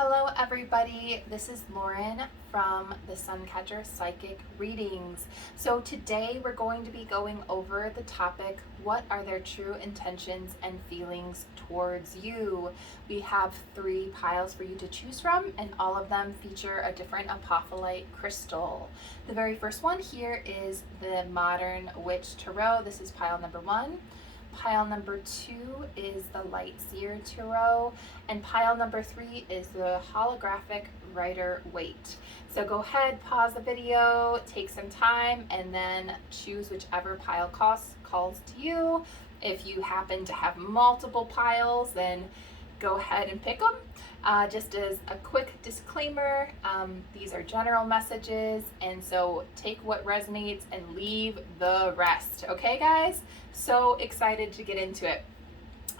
Hello everybody, this is Lauren from the Suncatcher Psychic Readings. So today we're going to be going over the topic, what are their true intentions and feelings towards you? We have 3 piles for you to choose from, and all of them feature a different apophyllite crystal. The very first one here is the Modern Witch Tarot. This is pile number 1. Pile number 2 is the Light Seer Tarot, and pile number 3 is the Holographic Rider Waite. So go ahead, pause the video, take some time, and then choose whichever pile calls to you. If you happen to have multiple piles, then go ahead and pick them. Just as a quick disclaimer, these are general messages, and so take what resonates and leave the rest. Okay, guys? So excited to get into it.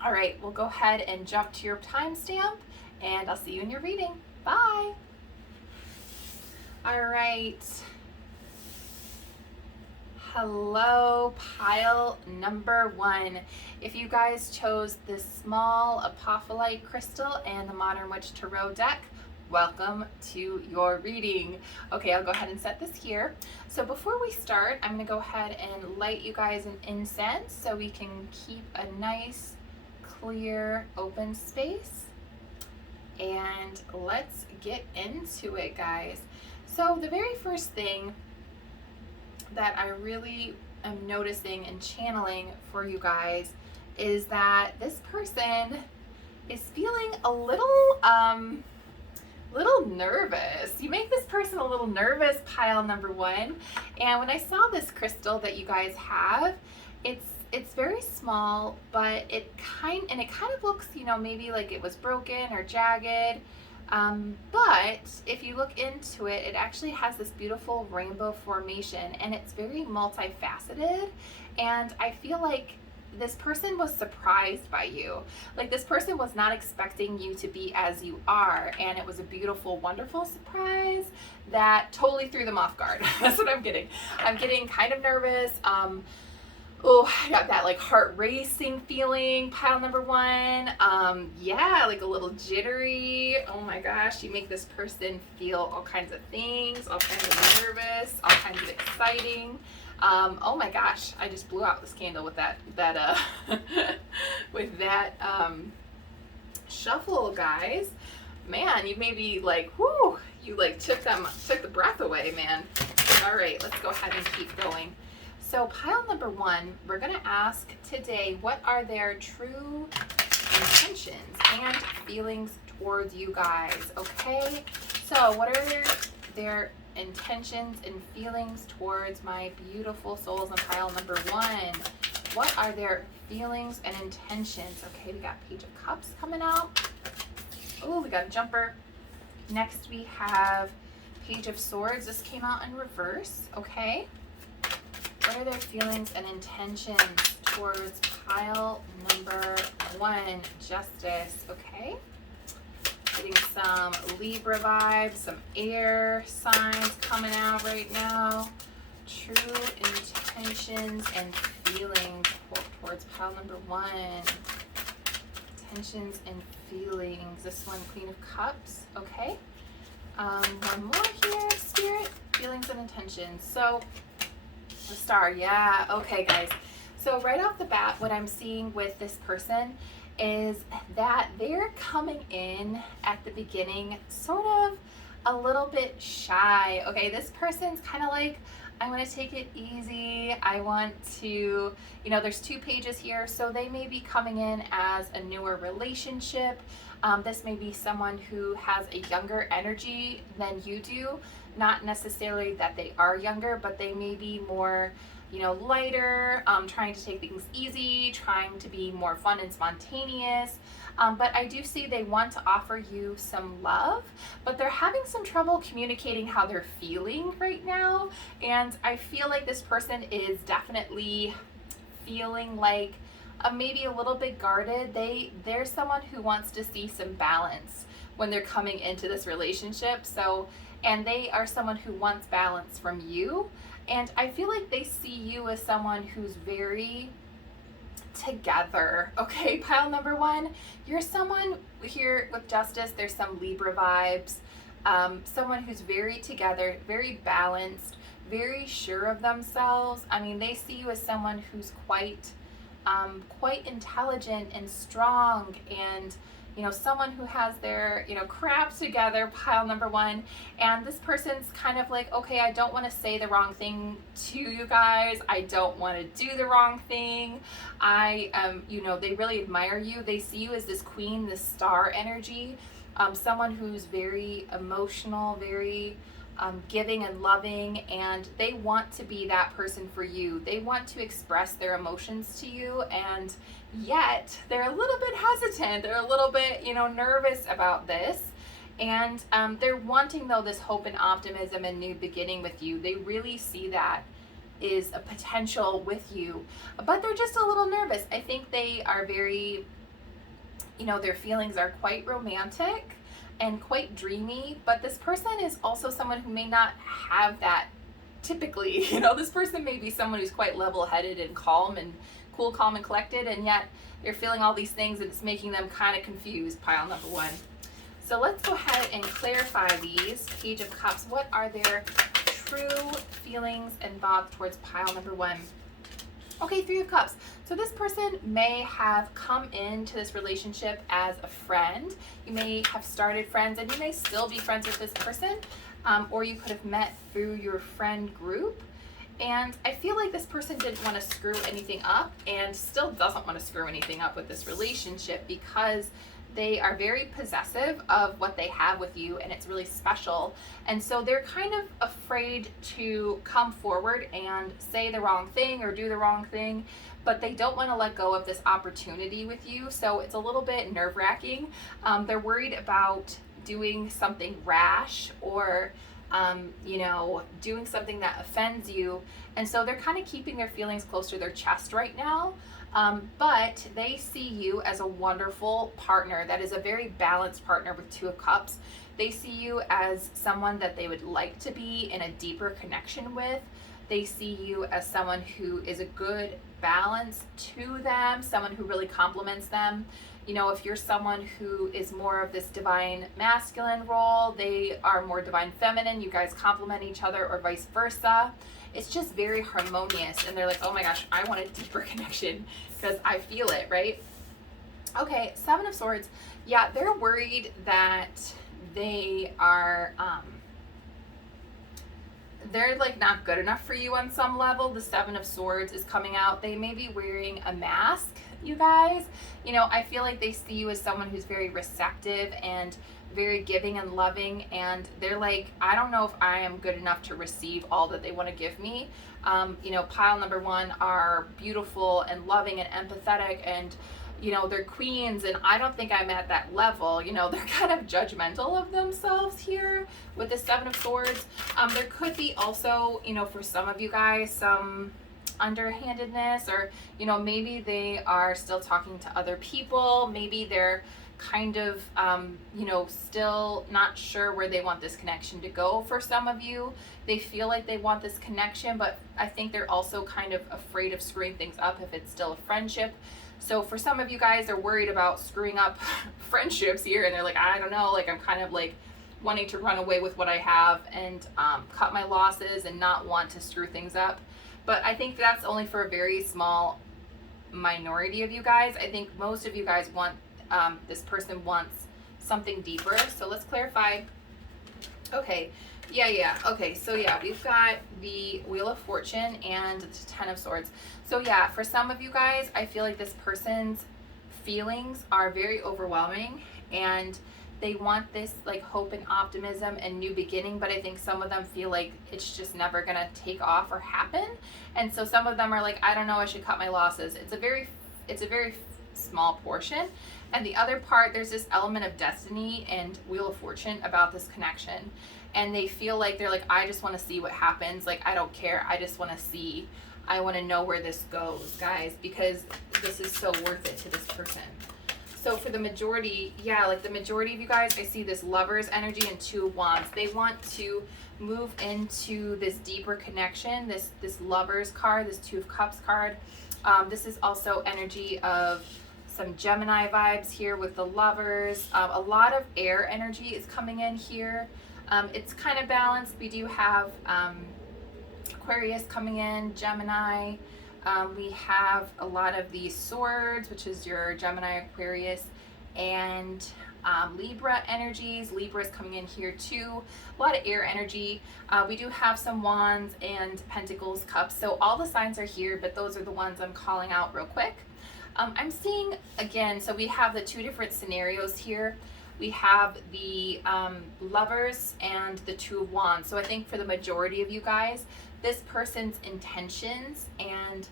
All right, we'll go ahead and jump to your timestamp, and I'll see you in your reading. Bye. All right. Hello, pile number 1. If you guys chose this small apophyllite crystal and the Modern Witch Tarot deck, welcome to your reading. Okay, I'll go ahead and set this here. So before we start, I'm going to go ahead and light you guys an incense so we can keep a nice, clear, open space. And let's get into it, guys. So the very first thing that I really am noticing and channeling for you guys is that this person is feeling a little nervous. You make this person a little nervous, pile number 1. And when I saw this crystal that you guys have, it's very small, but it kind of looks, maybe like it was broken or jagged. But if you look into it, it actually has this beautiful rainbow formation, and it's very multifaceted. And I feel like this person was surprised by you. Like, this person was not expecting you to be as you are, and it was a beautiful, wonderful surprise that totally threw them off guard. That's what I'm getting. I'm getting kind of nervous. Oh, I got that like heart racing feeling, pile number 1. Yeah, like a little jittery. Oh my gosh, you make this person feel all kinds of things, all kinds of nervous, all kinds of exciting. Oh my gosh, I just blew out this candle with that with that shuffle, guys. Man, you maybe like, whoo, you like took the breath away, man. All right, let's go ahead and keep going. So pile number 1, we're going to ask today, what are their true intentions and feelings towards you guys? Okay, so what are their intentions and feelings towards my beautiful souls in pile number 1? What are their feelings and intentions? Okay, we got Page of Cups coming out. Oh, we got a jumper. Next we have Page of Swords. This came out in reverse. Okay. What are their feelings and intentions towards pile number 1, Justice? Okay. Getting some Libra vibes, some air signs coming out right now. True intentions and feelings towards pile number 1. Intentions and feelings. This one, Queen of Cups. Okay. One more here, Spirit. Feelings and intentions. So, the Star, yeah. Okay, guys. So right off the bat, what I'm seeing with this person is that they're coming in at the beginning sort of a little bit shy. Okay, this person's kind of like, I want to take it easy. I want to, there's 2 pages here, so they may be coming in as a newer relationship. This may be someone who has a younger energy than you do. Not necessarily that they are younger, but they may be more, lighter, trying to take things easy, trying to be more fun and spontaneous. But I do see they want to offer you some love, but they're having some trouble communicating how they're feeling right now. And I feel like this person is definitely feeling like maybe a little bit guarded. They're someone who wants to see some balance when they're coming into this relationship. And they are someone who wants balance from you. And I feel like they see you as someone who's very together. Okay, pile number one, you're someone here with Justice. There's some Libra vibes. Someone who's very together, very balanced, very sure of themselves. I mean, they see you as someone who's quite intelligent and strong, and someone who has their crap together, pile number one. And this person's kind of like, okay, I don't want to say the wrong thing to you guys, I don't want to do the wrong thing. They really admire you. They see you as this queen, this star energy, someone who's very emotional, very giving and loving, and they want to be that person for you. They want to express their emotions to you, and yet they're a little bit hesitant. They're a little bit, nervous about this. And they're wanting, though, this hope and optimism and new beginning with you. They really see that is a potential with you, but they're just a little nervous. I think they are very, their feelings are quite romantic and quite dreamy, but this person is also someone who may not have that typically. This person may be someone who's quite level-headed and calm and cool, calm and collected, and yet they're feeling all these things and it's making them kind of confused, pile number one. So let's go ahead and clarify these. Page of Cups, what are their true feelings and thoughts towards pile number one? Okay, Three of Cups. So this person may have come into this relationship as a friend. You may have started friends, and you may still be friends with this person, or you could have met through your friend group. And I feel like this person didn't want to screw anything up, and still doesn't want to screw anything up with this relationship, because they are very possessive of what they have with you, and it's really special. And so they're kind of afraid to come forward and say the wrong thing or do the wrong thing, but they don't want to let go of this opportunity with you. So it's a little bit nerve-wracking. They're worried about doing something rash, or doing something that offends you. And so they're kind of keeping their feelings close to their chest right now. But they see you as a wonderful partner that is a very balanced partner with Two of Cups. They see you as someone that they would like to be in a deeper connection with. They see you as someone who is a good balance to them, someone who really complements them. If you're someone who is more of this divine masculine role, they are more divine feminine. You guys complement each other, or vice versa. It's just very harmonious, and they're like, oh my gosh, I want a deeper connection because I feel it, right? Okay, Seven of Swords. Yeah, they're worried that they are they're like not good enough for you on some level. The Seven of Swords is coming out. They may be wearing a mask, you guys. I feel like they see you as someone who's very receptive and very giving and loving, and they're like, I don't know if I am good enough to receive all that they want to give me. Pile number one are beautiful and loving and empathetic, and they're queens, and I don't think I'm at that level. They're kind of judgmental of themselves here with the Seven of Swords. There could be also, for some of you guys, some underhandedness, or maybe they are still talking to other people. Maybe they're kind of still not sure where they want this connection to go. For some of you, they feel like they want this connection, but I think they're also kind of afraid of screwing things up if it's still a friendship. So for some of you guys, they're worried about screwing up friendships here, and they're like, I don't know, like I'm kind of like wanting to run away with what I have and cut my losses and not want to screw things up. But I think that's only for a very small minority of you guys. I think most of you guys want, this person wants something deeper. So let's clarify. Okay, yeah. Okay, so yeah, we've got the Wheel of Fortune and the Ten of Swords. So yeah, for some of you guys, I feel like this person's feelings are very overwhelming, and they want this like hope and optimism and new beginning, but I think some of them feel like it's just never gonna take off or happen. And so some of them are like, I don't know, I should cut my losses. It's a very small portion. And the other part, there's this element of destiny and Wheel of Fortune about this connection. And they feel like they're like, I just want to see what happens. Like, I don't care. I just want to see. I want to know where this goes, guys, because this is so worth it to this person. So for the majority, yeah, like the majority of you guys, I see this Lover's energy and Two of Wands. They want to move into this deeper connection, this Lover's card, this Two of Cups card. This is also energy of some Gemini vibes here with the lovers. A lot of air energy is coming in here. It's kind of balanced. We do have Aquarius coming in, Gemini. We have a lot of these swords, which is your Gemini, Aquarius, and Libra energies. Libra is coming in here too. A lot of air energy. We do have some wands and pentacles, cups. So all the signs are here, but those are the ones I'm calling out real quick. I'm seeing, again, so we have the two different scenarios here. We have the lovers and the two of wands. So I think for the majority of you guys, this person's intentions and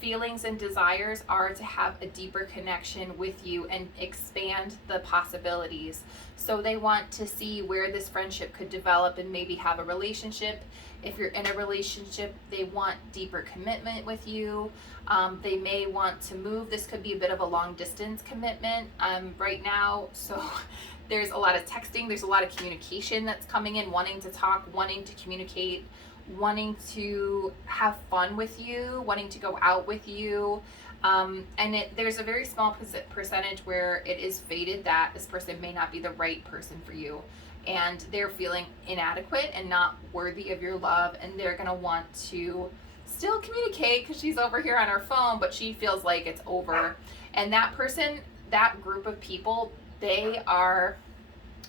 feelings and desires are to have a deeper connection with you and expand the possibilities. So they want to see where this friendship could develop and maybe have a relationship. If you're in a relationship, they want deeper commitment with you. They may want to move. This could be a bit of a long distance commitment right now. So there's a lot of texting. There's a lot of communication that's coming in, wanting to talk, wanting to communicate, wanting to have fun with you, wanting to go out with you. There's a very small percentage where it is fated that this person may not be the right person for you. And they're feeling inadequate and not worthy of your love. And they're going to want to still communicate because she's over here on her phone, but she feels like it's over. And that person, that group of people, they are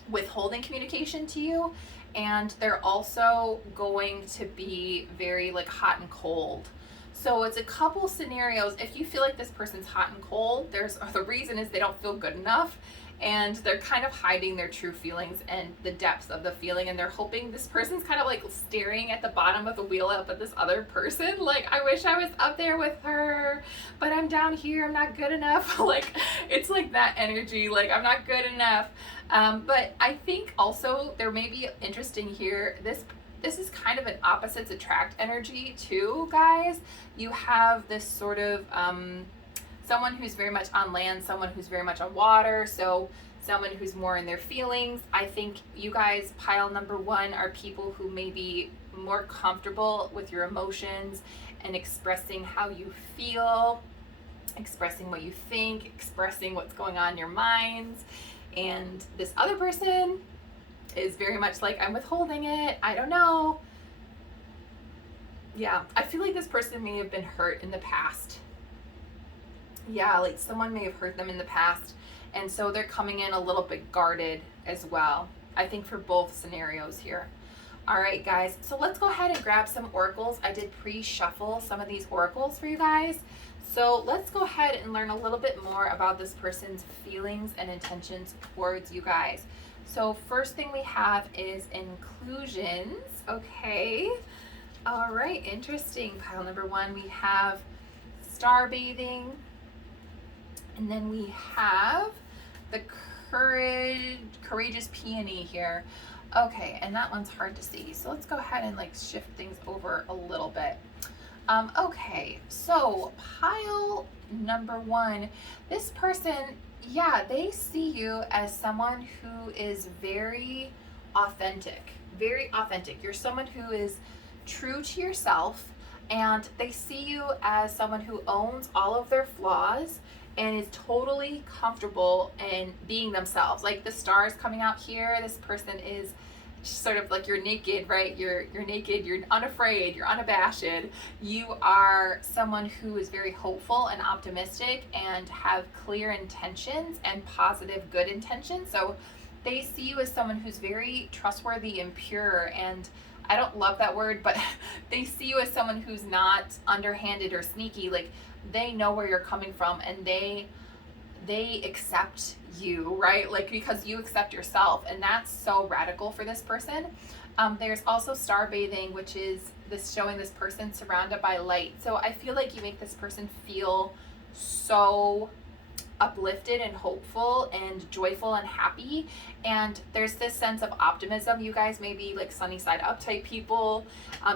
withholding communication to you. And they're also going to be very like hot and cold. So it's a couple scenarios. If you feel like this person's hot and cold, the reason is they don't feel good enough. And they're kind of hiding their true feelings and the depths of the feeling. And they're hoping this person's kind of like staring at the bottom of the wheel up at this other person. Like, I wish I was up there with her, but I'm down here. I'm not good enough. Like, it's like that energy. Like, I'm not good enough. But I think also there may be interesting here. This is kind of an opposites attract energy too, guys. You have this sort of, someone who's very much on land, someone who's very much on water, so someone who's more in their feelings. I think you guys, pile number one, are people who may be more comfortable with your emotions and expressing how you feel, expressing what you think, expressing what's going on in your minds. And this other person is very much like, I'm withholding it, I don't know. Yeah, I feel like this person may have been hurt in the past. Yeah, like someone may have hurt them in the past, and so they're coming in a little bit guarded as well. I think for both scenarios here. All right, guys, so let's go ahead and grab some oracles. I did pre-shuffle some of these oracles for you guys. So let's go ahead and learn a little bit more about this person's feelings and intentions towards you guys. So first thing we have is inclusions. Okay. All right, interesting. Pile number one, we have star bathing. And then we have the courageous peony here. Okay, and that one's hard to see. So let's go ahead and like shift things over a little bit. Okay, so pile number one, this person, yeah, they see you as someone who is very authentic, very authentic. You're someone who is true to yourself, and they see you as someone who owns all of their flaws and is totally comfortable in being themselves. Like the stars coming out here, this person is sort of like, you're naked, right? You're naked, you're unafraid, you're unabashed. You are someone who is very hopeful and optimistic and have clear intentions and positive, good intentions. So they see you as someone who's very trustworthy and pure, and I don't love that word, but they see you as someone who's not underhanded or sneaky. Like, they know where you're coming from, and they accept you, right? Like, because you accept yourself, and that's so radical for this person. There's also star bathing, which is this showing this person surrounded by light. So I feel like you make this person feel so uplifted and hopeful and joyful and happy, and there's this sense of optimism. You guys may be like sunny side up type people.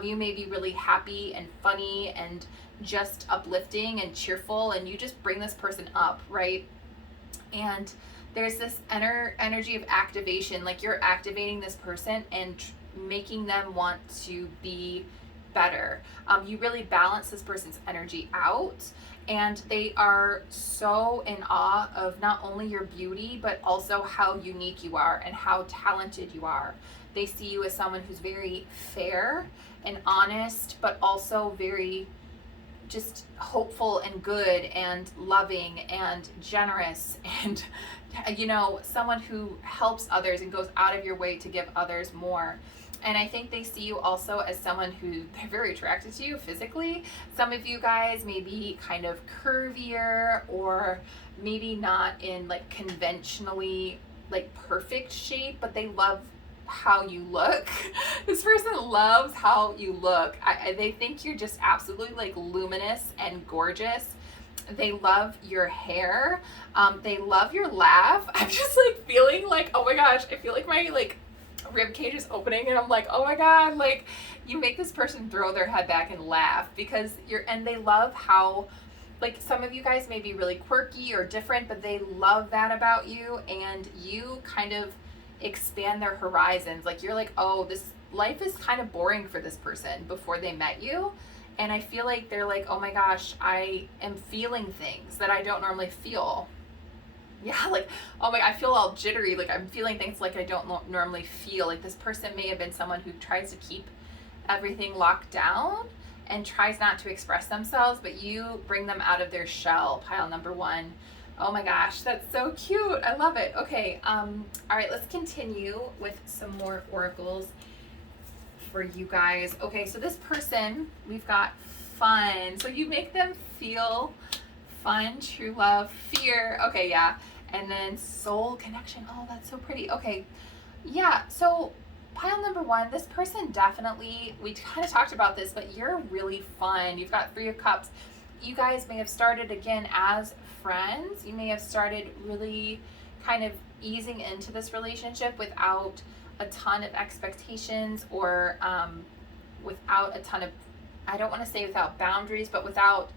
You may be really happy and funny and just uplifting and cheerful, and you just bring this person up, right? And there's this energy of activation, like you're activating this person and making them want to be better. You really balance this person's energy out, and they are so in awe of not only your beauty, but also how unique you are and how talented you are. They see you as someone who's very fair and honest, but also very just hopeful and good and loving and generous and someone who helps others and goes out of your way to give others more. And I think they see you also as someone who they're very attracted to you physically. Some of you guys may be kind of curvier, or maybe not in like conventionally like perfect shape, but they love how you look. This person loves how you look. They think you're just absolutely like luminous and gorgeous. They love your hair. They love your laugh. I'm just like feeling like, oh my gosh, I feel like my like rib cage is opening, and I'm like, oh my god, like you make this person throw their head back and laugh because and they love how, like, some of you guys may be really quirky or different, but they love that about you, and you kind of expand their horizons. Like, you're like, oh, this life is kind of boring for this person before they met you. And I feel like they're like, oh my gosh, I am feeling things that I don't normally feel. Yeah, like, oh my, I feel all jittery. Like, I'm feeling things like I don't normally feel. Like, this person may have been someone who tries to keep everything locked down and tries not to express themselves, but you bring them out of their shell, pile number one. Oh my gosh, that's so cute. I love it. Okay, all right, let's continue with some more oracles for you guys. Okay, so this person, we've got fun. So you make them feel fun, true love, fear. Okay, yeah. And then soul connection. Oh, that's so pretty. Okay, yeah. So pile number one, this person definitely, we kind of talked about this, but you're really fun. You've got 3 of Cups. You guys may have started again as friends. You may have started really kind of easing into this relationship without a ton of expectations, or without a ton of, I don't want to say without boundaries, but without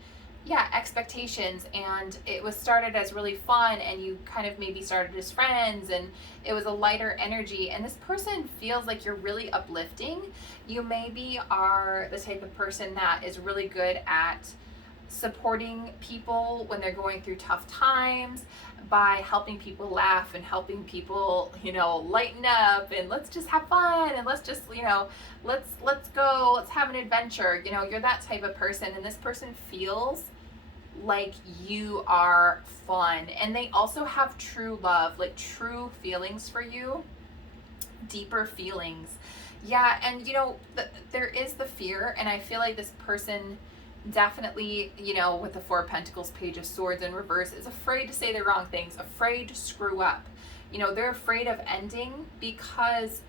expectations. And it was started as really fun, and you kind of maybe started as friends, and it was a lighter energy, and this person feels like you're really uplifting. You maybe are the type of person that is really good at supporting people when they're going through tough times by helping people laugh and helping people, lighten up, and let's just have fun, and let's just, let's go, let's have an adventure. You're that type of person, and this person feels like you are fun, and they also have true love, like true feelings for you, deeper feelings. Yeah, and there is the fear, and I feel like this person definitely, with the 4 of Pentacles, Page of Swords in reverse, is afraid to say the wrong things, afraid to screw up. They're afraid of ending because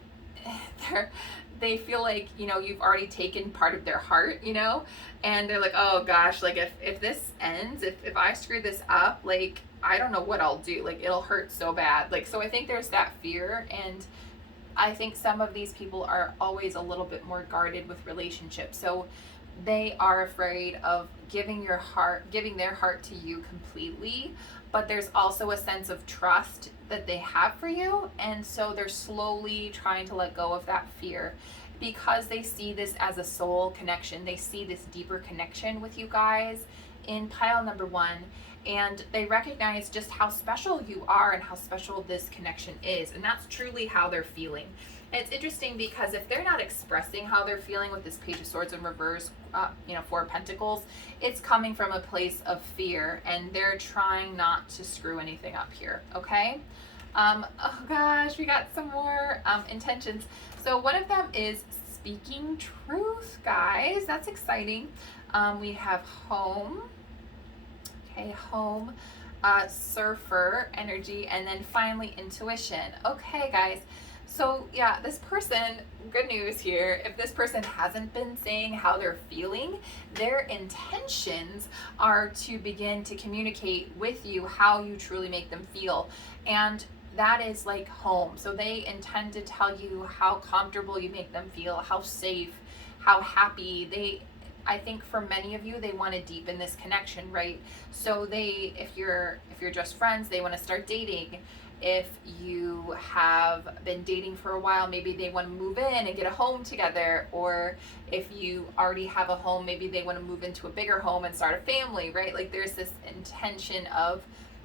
they feel like, you've already taken part of their heart, and they're like, oh gosh, like if this ends, if I screw this up, like, I don't know what I'll do. Like, it'll hurt so bad. Like, so I think there's that fear, and I think some of these people are always a little bit more guarded with relationships. So they are afraid of giving their heart to you completely, but there's also a sense of trust that they have for you, and so they're slowly trying to let go of that fear because they see this as a soul connection. They see this deeper connection with you guys in pile number one, and they recognize just how special you are and how special this connection is, and that's truly how they're feeling. And it's interesting because if they're not expressing how they're feeling with this Page of Swords in reverse, 4 of Pentacles, it's coming from a place of fear, and they're trying not to screw anything up here, okay? Oh gosh, we got some more intentions. So one of them is speaking truth, guys. That's exciting. We have home. Okay, home, surfer energy, and then finally intuition. Okay, guys. So yeah, this person, good news here, if this person hasn't been saying how they're feeling, their intentions are to begin to communicate with you how you truly make them feel. And that is like home. So they intend to tell you how comfortable you make them feel, how safe, how happy. I think for many of you, they want to deepen this connection, right? So if you're just friends, they want to start dating. If you have been dating for a while, maybe they want to move in and get a home together. Or if you already have a home, maybe they want to move into a bigger home and start a family, right? Like there's this intention of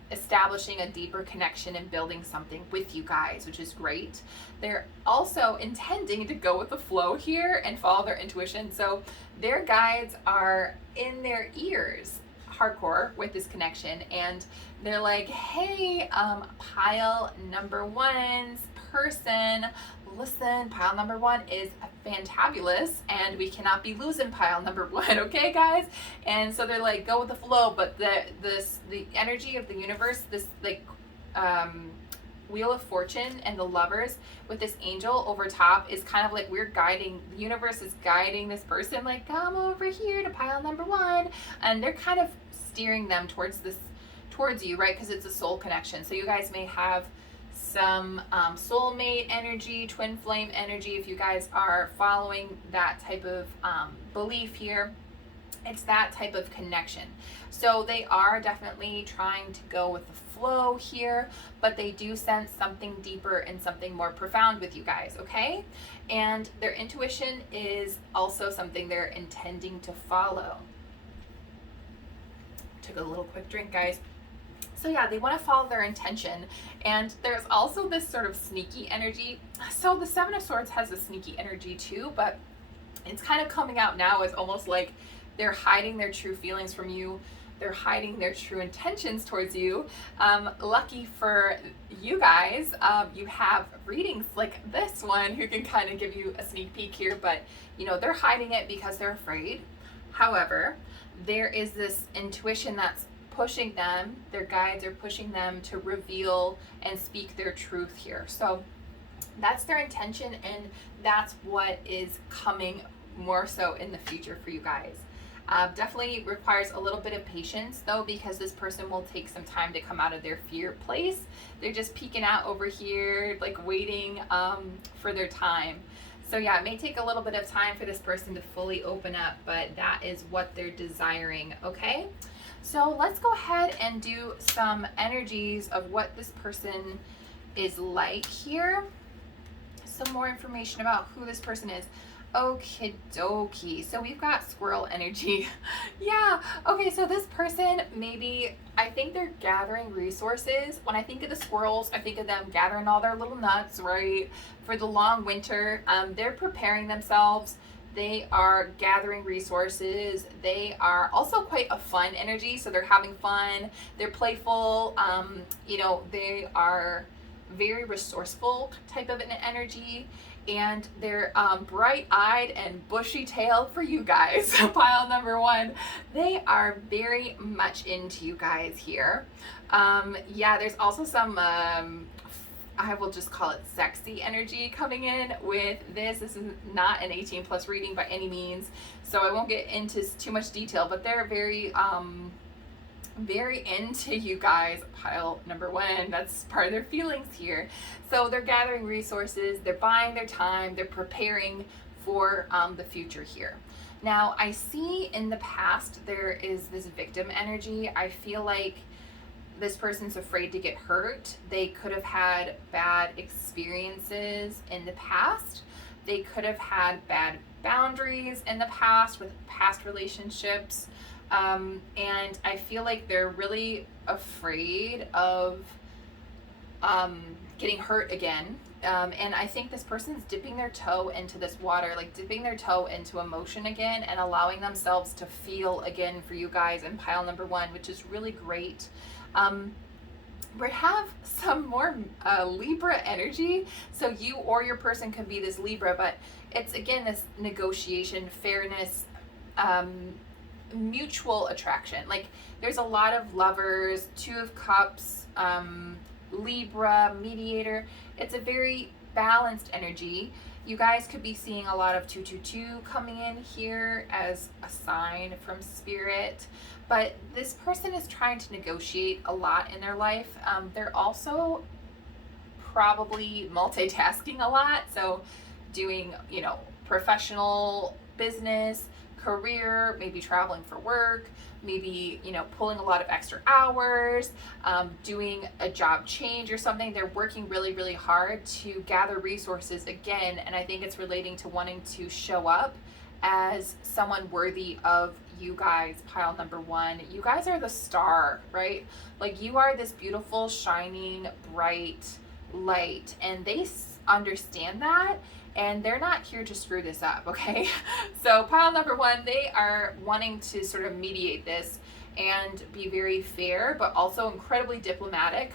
establishing a deeper connection and building something with you guys, which is great. They're also intending to go with the flow here and follow their intuition. So their guides are in their ears hardcore with this connection, and they're like, hey, pile number one's person, listen, pile number one is fantabulous and we cannot be losing pile number one, okay guys? And so they're like, go with the flow. But the energy of the universe, this like Wheel of Fortune and the Lovers with this angel over top is kind of like we're guiding, the universe is guiding this person, like, come over here to pile number one. And they're kind of steering them towards you, right? Because it's a soul connection. So you guys may have some soulmate energy, twin flame energy. If you guys are following that type of belief here, it's that type of connection. So they are definitely trying to go with the flow here, but they do sense something deeper and something more profound with you guys, okay? And their intuition is also something they're intending to follow. Took a little quick drink, guys. So yeah, they want to follow their intention. And there's also this sort of sneaky energy. So the Seven of Swords has a sneaky energy too, but it's kind of coming out now as almost like they're hiding their true feelings from you. They're hiding their true intentions towards you. Lucky for you guys, you have readings like this one who can kind of give you a sneak peek here, but you know, they're hiding it because they're afraid. However, there is this intuition that's pushing them, their guides are pushing them to reveal and speak their truth here. So that's their intention, and that's what is coming more so in the future for you guys. Definitely requires a little bit of patience though, because this person will take some time to come out of their fear place. They're just peeking out over here, like waiting for their time. So yeah, it may take a little bit of time for this person to fully open up, but that is what they're desiring, okay? So let's go ahead and do some energies of what this person is like here. Some more information about who this person is. Okie dokie. So we've got squirrel energy. Yeah. Okay, so this person, maybe, I think they're gathering resources. When I think of the squirrels, I think of them gathering all their little nuts, right? For the long winter. They're preparing themselves. They are gathering resources. They are also quite a fun energy. So they're having fun. They're playful. You know, they are very resourceful type of an energy. And they're bright-eyed and bushy-tailed for you guys. Pile number one. They are very much into you guys here. Yeah, there's also some, I will just call it sexy energy coming in with this. This is not an 18 plus reading by any means, so I won't get into too much detail, but they're very into you guys. Pile number one, that's part of their feelings here. So they're gathering resources, they're buying their time, they're preparing for the future here. Now I see in the past there is this victim energy. I feel like this person's afraid to get hurt. They could have had bad experiences in the past. They could have had bad boundaries in the past with past relationships. And I feel like they're really afraid of getting hurt again. And I think this person's dipping their toe into this water, like dipping their toe into emotion again and allowing themselves to feel again for you guys in pile number one, which is really great. We have some more Libra energy. So you or your person could be this Libra, but it's again this negotiation, fairness, mutual attraction. Like there's a lot of Lovers, Two of Cups, Libra, mediator. It's a very balanced energy. You guys could be seeing a lot of 222 coming in here as a sign from spirit, but this person is trying to negotiate a lot in their life. They're also probably multitasking a lot, so doing, you know, professional, business, career, maybe traveling for work, maybe, you know, pulling a lot of extra hours, doing a job change or something. They're working really, really hard to gather resources again. And I think it's relating to wanting to show up as someone worthy of you guys, pile number one. You guys are the star, right? Like, you are this beautiful, shining, bright light, and they understand that, and they're not here to screw this up, okay? So pile number one, they are wanting to sort of mediate this and be very fair, but also incredibly diplomatic.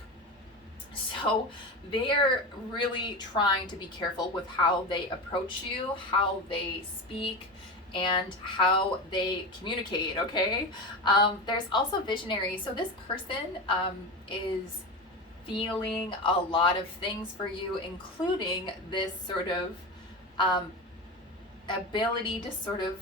So they're really trying to be careful with how they approach you, how they speak, and how they communicate, okay? There's also visionary. So this person is feeling a lot of things for you, including this sort of ability to sort of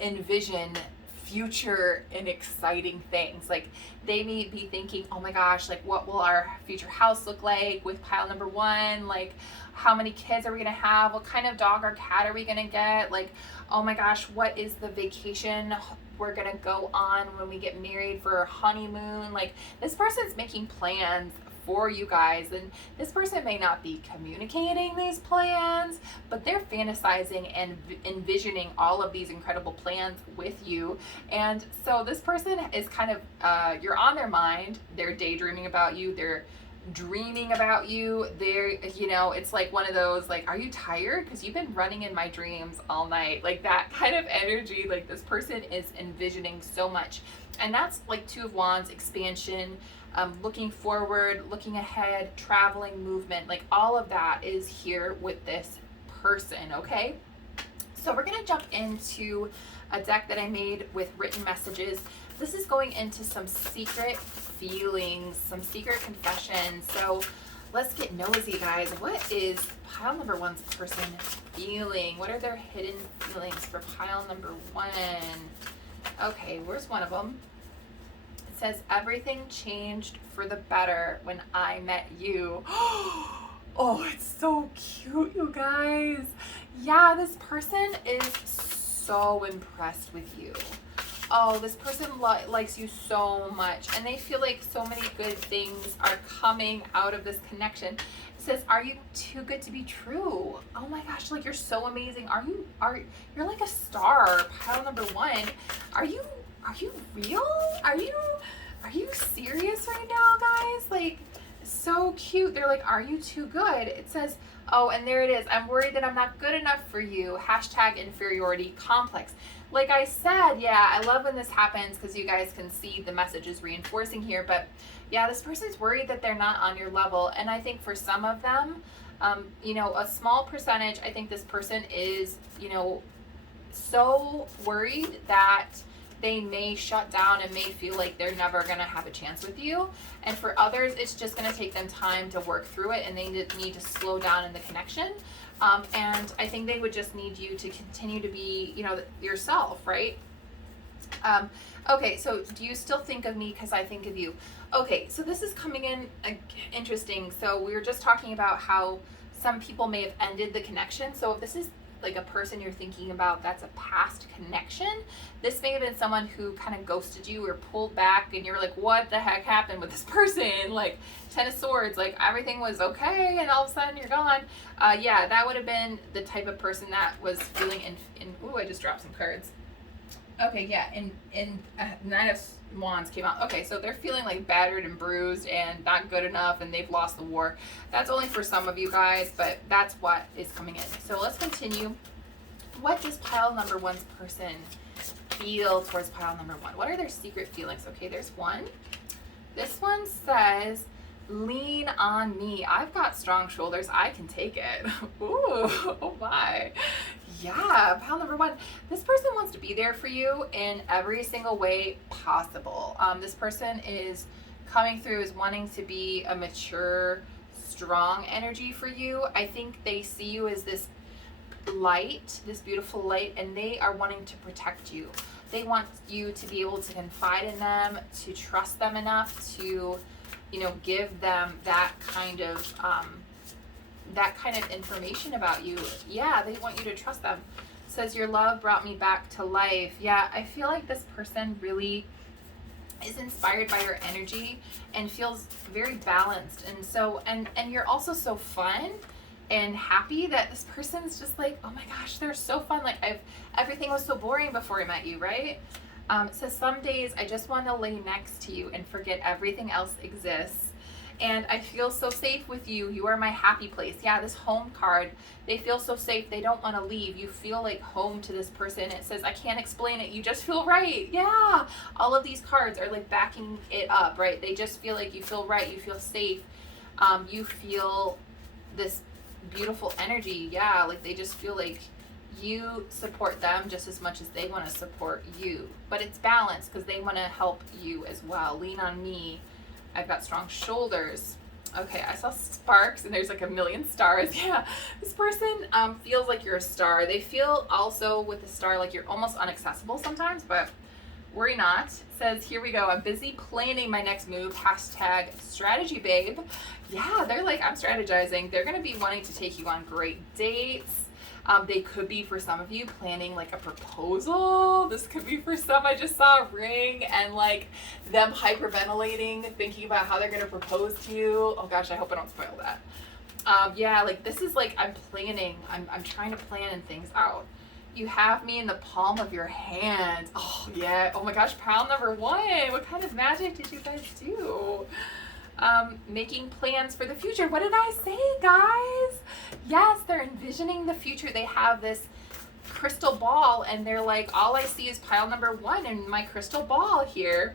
envision future and exciting things. Like, they may be thinking, oh my gosh, like, what will our future house look like with pile number one? Like, how many kids are we gonna have? What kind of dog or cat are we gonna get? Like, oh my gosh, what is the vacation we're gonna go on when we get married for our honeymoon? Like, this person's making plans for you guys, and this person may not be communicating these plans, but they're fantasizing and envisioning all of these incredible plans with you. And so this person is kind of you're on their mind. They're daydreaming about you, they're dreaming about you. They're, you know, it's like one of those, like, are you tired because you've been running in my dreams all night? Like, that kind of energy. Like, this person is envisioning so much, and that's like Two of Wands, expansion, looking forward, looking ahead, traveling, movement. Like, all of that is here with this person, okay? So we're gonna jump into a deck that I made with written messages. This is going into some secret feelings, some secret confessions. So let's get nosy, guys. What is pile number one's person feeling? What are their hidden feelings for pile number one? Okay, where's one of them? It says, everything changed for the better when I met you. Oh, it's so cute, you guys. Yeah, this person is so impressed with you. Oh, this person likes you so much, and they feel like so many good things are coming out of this connection. It says, are you too good to be true? Oh my gosh, like, you're so amazing. You're like a star, pile number one. Are you real? Are you serious right now, guys? Like, so cute. They're like, are you too good? It says, oh, and there it is. I'm worried that I'm not good enough for you. Hashtag inferiority complex. Like I said, yeah, I love when this happens because you guys can see the messages reinforcing here. But yeah, this person's worried that they're not on your level. And I think for some of them, you know, a small percentage, I think this person is, you know, so worried that they may shut down and may feel like they're never going to have a chance with you. And for others, it's just going to take them time to work through it, and they need to slow down in the connection. And I think they would just need you to continue to be, you know, yourself, right? Okay, so do you still think of me because I think of you? Okay, so this is coming in interesting. So we were just talking about how some people may have ended the connection. So if this is like a person you're thinking about that's a past connection, this may have been someone who kind of ghosted you or pulled back, and you're like, what the heck happened with this person? Like, Ten of Swords, like, everything was okay and all of a sudden you're gone. Yeah, that would have been the type of person that was feeling in ooh, I just dropped some cards. Okay, yeah, in Nine of Wands came out. Okay, so they're feeling like battered and bruised and not good enough, and they've lost the war. That's only for some of you guys, but that's what is coming in. So let's continue. What does pile number one's person feel towards pile number one? What are their secret feelings? Okay, there's one. This one says, lean on me. I've got strong shoulders. I can take it. Ooh, oh my. Yeah, pile number one. This person wants to be there for you in every single way possible. This person is coming through as wanting to be a mature, strong energy for you. I think they see you as this light, this beautiful light, and they are wanting to protect you. They want you to be able to confide in them, to trust them enough to, you know, give them that kind of information about you. Yeah, they want you to trust them. says your love brought me back to life. Yeah, I feel like this person really is inspired by your energy and feels very balanced, and so and you're also so fun and happy that this person's just like, oh my gosh, they're so fun. Like everything was so boring before I met you, right? It says some days I just want to lay next to you and forget everything else exists. And I feel so safe with you. You are my happy place. Yeah, this home card, they feel so safe. They don't want to leave. You feel like home to this person. It says, I can't explain it. You just feel right. Yeah. All of these cards are like backing it up, right? They just feel like you feel right. You feel safe. You feel this beautiful energy. Yeah, like they just feel like you support them just as much as they want to support you. But it's balanced because they want to help you as well. Lean on me. I've got strong shoulders. Okay, I saw sparks and there's like a million stars. Yeah, this person feels like you're a star. They feel also with the star like you're almost inaccessible sometimes, but worry not. It says, here we go. I'm busy planning my next move. Hashtag strategy babe. Yeah, they're like, I'm strategizing. They're going to be wanting to take you on great dates. They could be, for some of you, planning like a proposal. This could be for some, I just saw a ring and like them hyperventilating, thinking about how they're going to propose to you. Oh gosh, I hope I don't spoil that. Yeah, like this is like, I'm planning, I'm trying to plan things out. You have me in the palm of your hand. Oh yeah, oh my gosh, pile number 1. What kind of magic did you guys do? Making plans for the future. What did I say, guys? Yes, they're envisioning the future. They have this crystal ball and they're like, all I see is pile number 1 in my crystal ball here.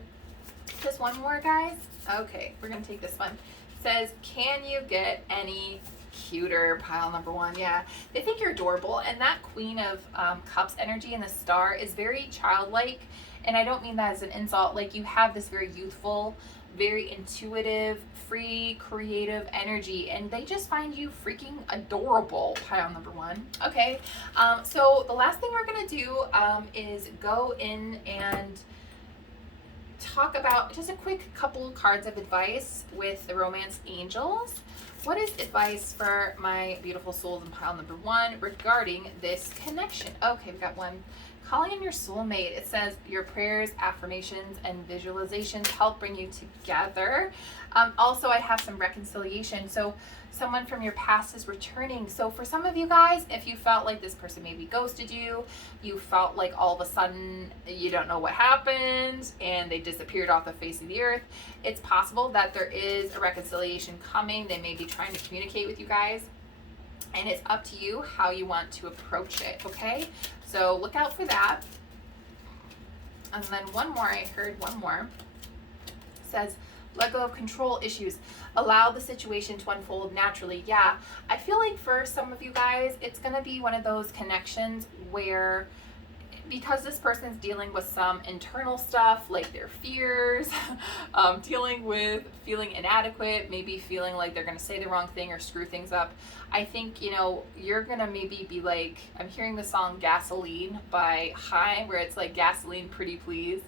Just one more, guys. Okay, we're gonna take this one. It says, can you get any cuter? Pile number 1. Yeah, they think you're adorable, and that Queen of Cups energy in the star is very childlike, and I don't mean that as an insult. Like, you have this very youthful, very intuitive, free, creative energy, and they just find you freaking adorable. Pile number 1. Okay, so the last thing we're gonna do is go in and talk about just a quick couple cards of advice with the Romance Angels. What is advice for my beautiful souls in pile number 1 regarding this connection? Okay, we've got one. Calling in your soulmate. It says your prayers, affirmations, and visualizations help bring you together. Also, I have some reconciliation. So someone from your past is returning. So for some of you guys, if you felt like this person maybe ghosted you, you felt like all of a sudden you don't know what happened and they disappeared off the face of the earth, it's possible that there is a reconciliation coming. They may be trying to communicate with you guys, and it's up to you how you want to approach it, okay? So look out for that. And then one more, I heard one more. It says, let go of control issues. Allow the situation to unfold naturally. Yeah, I feel like for some of you guys, it's gonna be one of those connections where, because this person's dealing with some internal stuff like their fears, dealing with feeling inadequate, maybe feeling like they're gonna say the wrong thing or screw things up, I think, you know, you're gonna maybe be like, I'm hearing the song Gasoline by Haim, where it's like, gasoline, pretty please.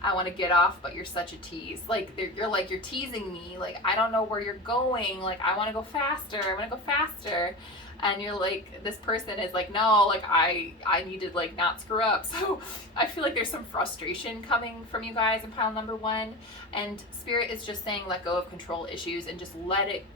I want to get off, but you're such a tease. Like, you're teasing me. Like, I don't know where you're going. Like, I want to go faster. I want to go faster. And you're like, this person is like, no, like I need to like not screw up. So I feel like there's some frustration coming from you guys in pile number 1. And Spirit is just saying, let go of control issues and just let it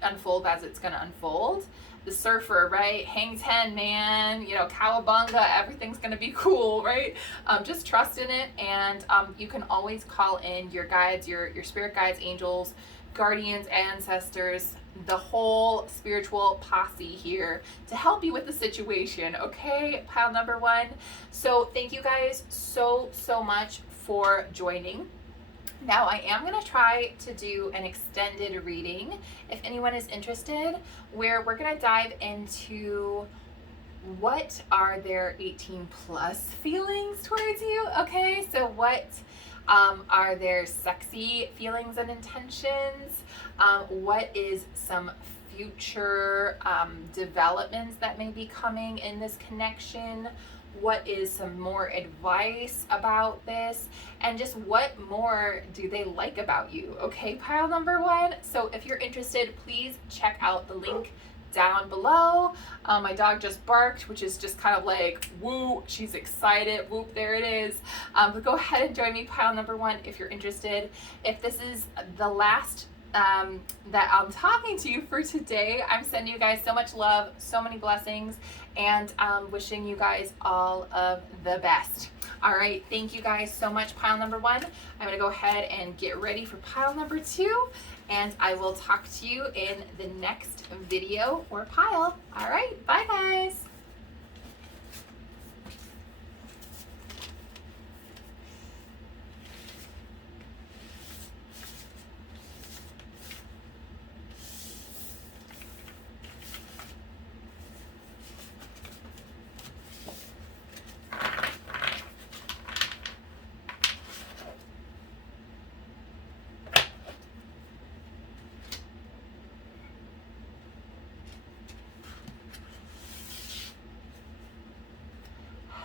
unfold as it's going to unfold. The surfer, right? Hang 10, man, you know, cowabunga, everything's gonna be cool, right? Just trust in it, and you can always call in your guides, your spirit guides, angels, guardians, ancestors, the whole spiritual posse here to help you with the situation, okay? Pile number 1. So thank you guys so much for joining. Now I am going to try to do an extended reading if anyone is interested, where we're going to dive into what are their 18 plus feelings towards you. Okay, so what are their sexy feelings and intentions? What is some future developments that may be coming in this connection? What is some more advice about this, and just what more do they like about you? Okay, pile number 1. So if you're interested, please check out the link down below. My dog just barked, which is just kind of like, woo, she's excited, whoop, there it is. But go ahead and join me pile number 1 if you're interested. If this is the last that I'm talking to you for today, I'm sending you guys so much love, so many blessings, and wishing you guys all of the best. All right, thank you guys so much, pile number 1. I'm gonna go ahead and get ready for pile number 2, and I will talk to you in the next video or pile. All right, bye guys.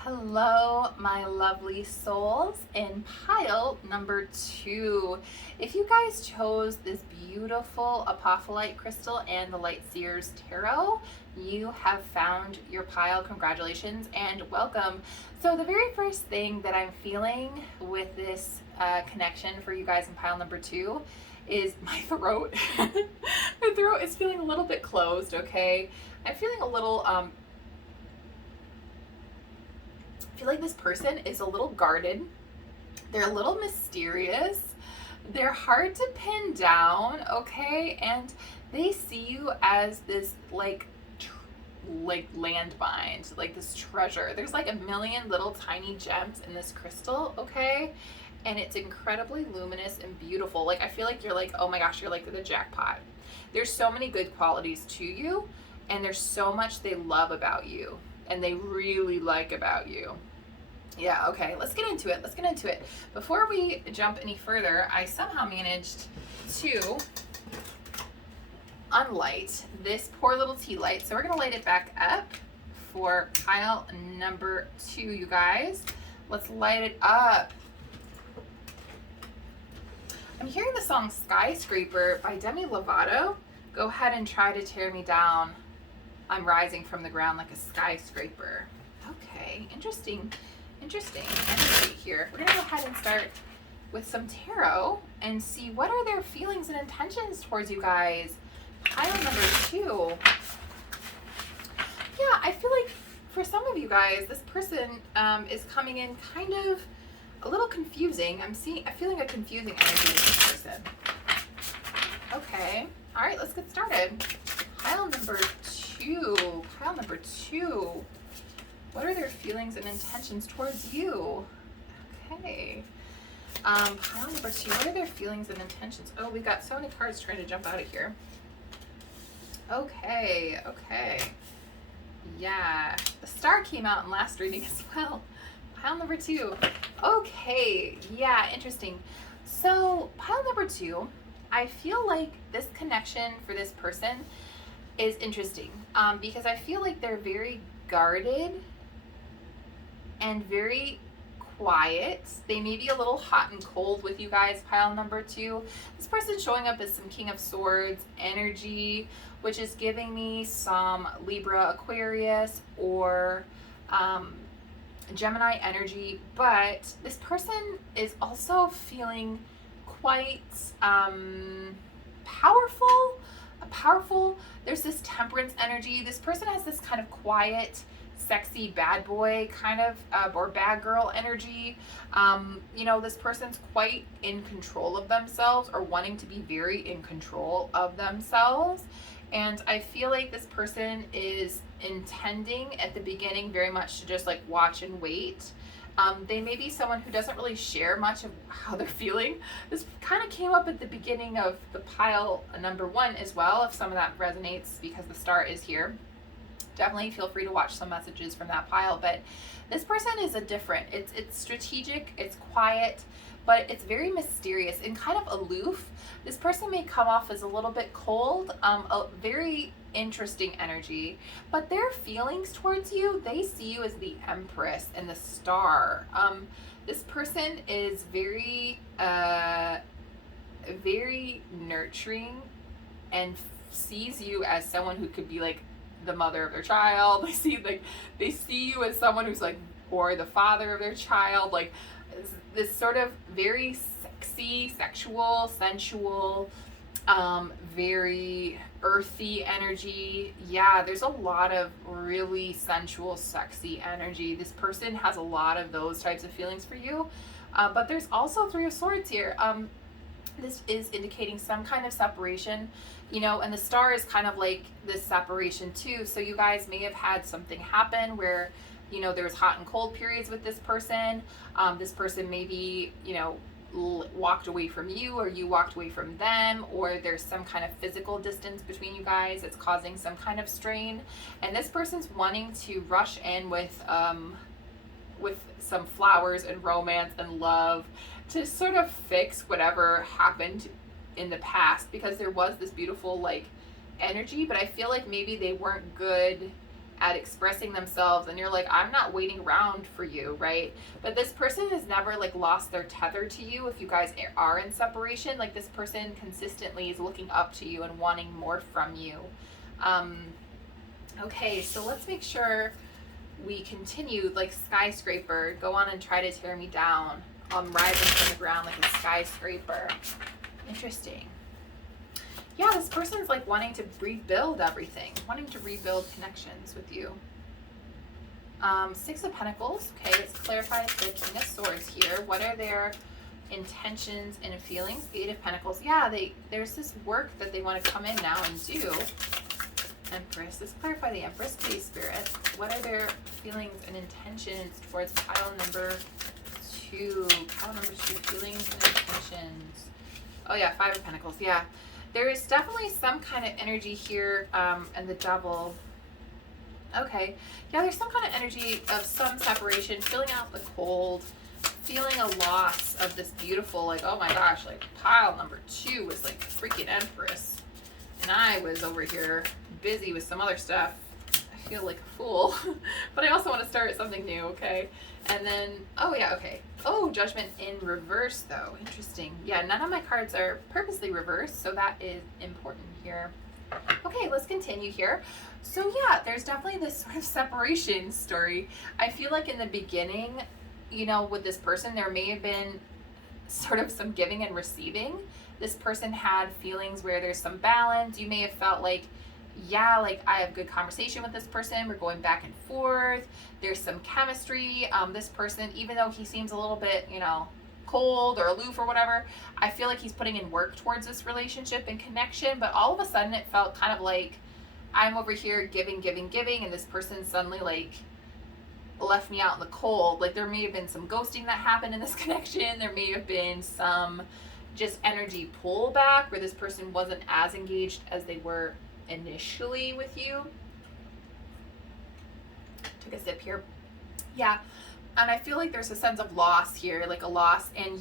Hello, my lovely souls, in pile number 2. If you guys chose this beautiful apophyllite crystal and the Light Seers Tarot, you have found your pile. Congratulations and welcome. So the very first thing that I'm feeling with this connection for you guys in pile number 2 is my throat. My throat is feeling a little bit closed, okay? I'm feeling a little I feel like this person is a little guarded. They're a little mysterious. They're hard to pin down, okay? And they see you as this like landmine, like this treasure. There's like a million little tiny gems in this crystal, okay? And it's incredibly luminous and beautiful. Like I feel like you're like, oh my gosh, you're like the jackpot. There's so many good qualities to you, and there's so much they love about you and they really like about you. Yeah, okay, let's get into it. Let's get into it. Before we jump any further, I somehow managed to unlight this poor little tea light. So we're gonna light it back up for pile number 2, you guys. Let's light it up. I'm hearing the song Skyscraper by Demi Lovato. Go ahead and try to tear me down. I'm rising from the ground like a skyscraper. Okay, interesting energy here. We're gonna go ahead and start with some tarot and see what are their feelings and intentions towards you guys. Pile number 2. Yeah, I feel like for some of you guys, this person is coming in kind of a little confusing. I'm feeling a confusing energy with this person. Okay, all right, let's get started. Pile number 2. Pile number 2. What are their feelings and intentions towards you? Okay. Pile number 2. What are their feelings and intentions? Oh, we got so many cards trying to jump out of here. Okay. Yeah. The star came out in last reading as well. Pile number 2. Okay. Yeah, interesting. So, pile number 2, I feel like this connection for this person is interesting because I feel like they're very guarded and very quiet. They may be a little hot and cold with you guys, pile number 2. This person's showing up as some King of Swords energy, which is giving me some Libra, Aquarius, or Gemini energy, but this person is also feeling quite powerful. There's this Temperance energy. This person has this kind of quiet, sexy bad boy kind of or bad girl energy. You know, this person's quite in control of themselves or wanting to be very in control of themselves. And I feel like this person is intending at the beginning very much to just like watch and wait. They may be someone who doesn't really share much of how they're feeling. This kind of came up at the beginning of the pile number 1 as well, if some of that resonates because the star is here. Definitely feel free to watch some messages from that pile, but this person is it's strategic, it's quiet, but it's very mysterious and kind of aloof. This person may come off as a little bit cold, a very interesting energy, but their feelings towards you, they see you as the Empress and the Star. This person is very nurturing and sees you as someone who could be like the mother of their child. They see you as someone who's like, or the father of their child, like this sort of very sexy, sexual, sensual, very earthy energy. Yeah, there's a lot of really sensual, sexy energy. This person has a lot of those types of feelings for you. But there's also Three of Swords here. This is indicating some kind of separation, and the star is kind of like this separation too. So you guys may have had something happen where, there's hot and cold periods with this person. This person maybe, walked away from you, or you walked away from them, or there's some kind of physical distance between you guys that's causing some kind of strain. And this person's wanting to rush in with some flowers and romance and love to sort of fix whatever happened in the past, because there was this beautiful like energy, but I feel like maybe they weren't good at expressing themselves, and you're like, I'm not waiting around for you, right? But this person has never like lost their tether to you. If you guys are in separation, like this person consistently is looking up to you and wanting more from you. Okay, so let's make sure we continue. Like skyscraper, go on and try to tear me down. I'm rising from the ground like a skyscraper. Interesting. Yeah, this person's like wanting to rebuild everything, wanting to rebuild connections with you. Six of Pentacles. Okay, let's clarify the King of Swords here. What are their intentions and feelings? Eight of Pentacles. Yeah, there's this work that they want to come in now and do. Empress. Let's clarify the Empress, please, Spirit. What are their feelings and intentions towards pile number 2? Pile number 2, feelings and intentions. Oh yeah, Five of Pentacles. Yeah. There is definitely some kind of energy here, and the Devil. Okay. Yeah, there's some kind of energy of some separation, feeling out the cold, feeling a loss of this beautiful, like, oh my gosh, like pile number 2 was like freaking Empress. And I was over here busy with some other stuff. I feel like a fool, but I also want to start something new, okay? And then, oh yeah, okay. Oh, Judgment in reverse though. Interesting. Yeah, none of my cards are purposely reversed, so that is important here. Okay, let's continue here. So yeah, there's definitely this sort of separation story. I feel like in the beginning, with this person, there may have been sort of some giving and receiving. This person had feelings where there's some balance. You may have felt like, yeah, like I have good conversation with this person. We're going back and forth. There's some chemistry. This person, even though he seems a little bit, cold or aloof or whatever, I feel like he's putting in work towards this relationship and connection. But all of a sudden it felt kind of like I'm over here giving, and this person suddenly like left me out in the cold. Like there may have been some ghosting that happened in this connection. There may have been some just energy pullback where this person wasn't as engaged as they were initially with you. Took a sip here. Yeah, and I feel like there's a sense of loss here, like a loss. And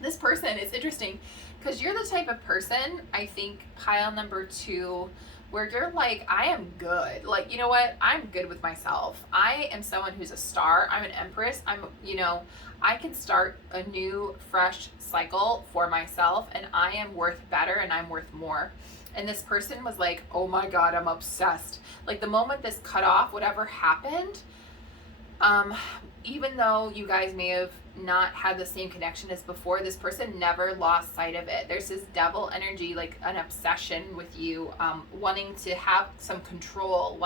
this person, it's interesting because you're the type of person, I think, pile number 2, where you're like, I am good. Like, you know what? I'm good with myself. I am someone who's a star. I'm an Empress. I can start a new, fresh cycle for myself, and I am worth better, and I'm worth more. And this person was like, oh my God, I'm obsessed. Like the moment this cut off, whatever happened, even though you guys may have not had the same connection as before, this person never lost sight of it. There's this Devil energy, like an obsession with you, wanting to have some control,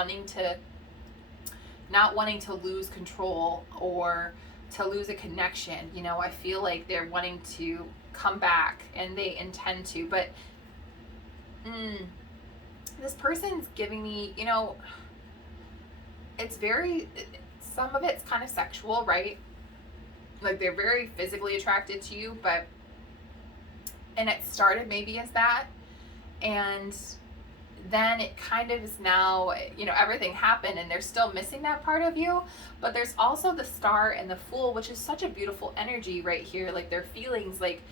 not wanting to lose control or to lose a connection. I feel like they're wanting to come back, and they intend to, but this person's giving me, some of it's kind of sexual, right? Like they're very physically attracted to you, and it started maybe as that, and then it kind of is now, everything happened and they're still missing that part of you. But there's also the Star and the Fool, which is such a beautiful energy right here. Like their feelings, like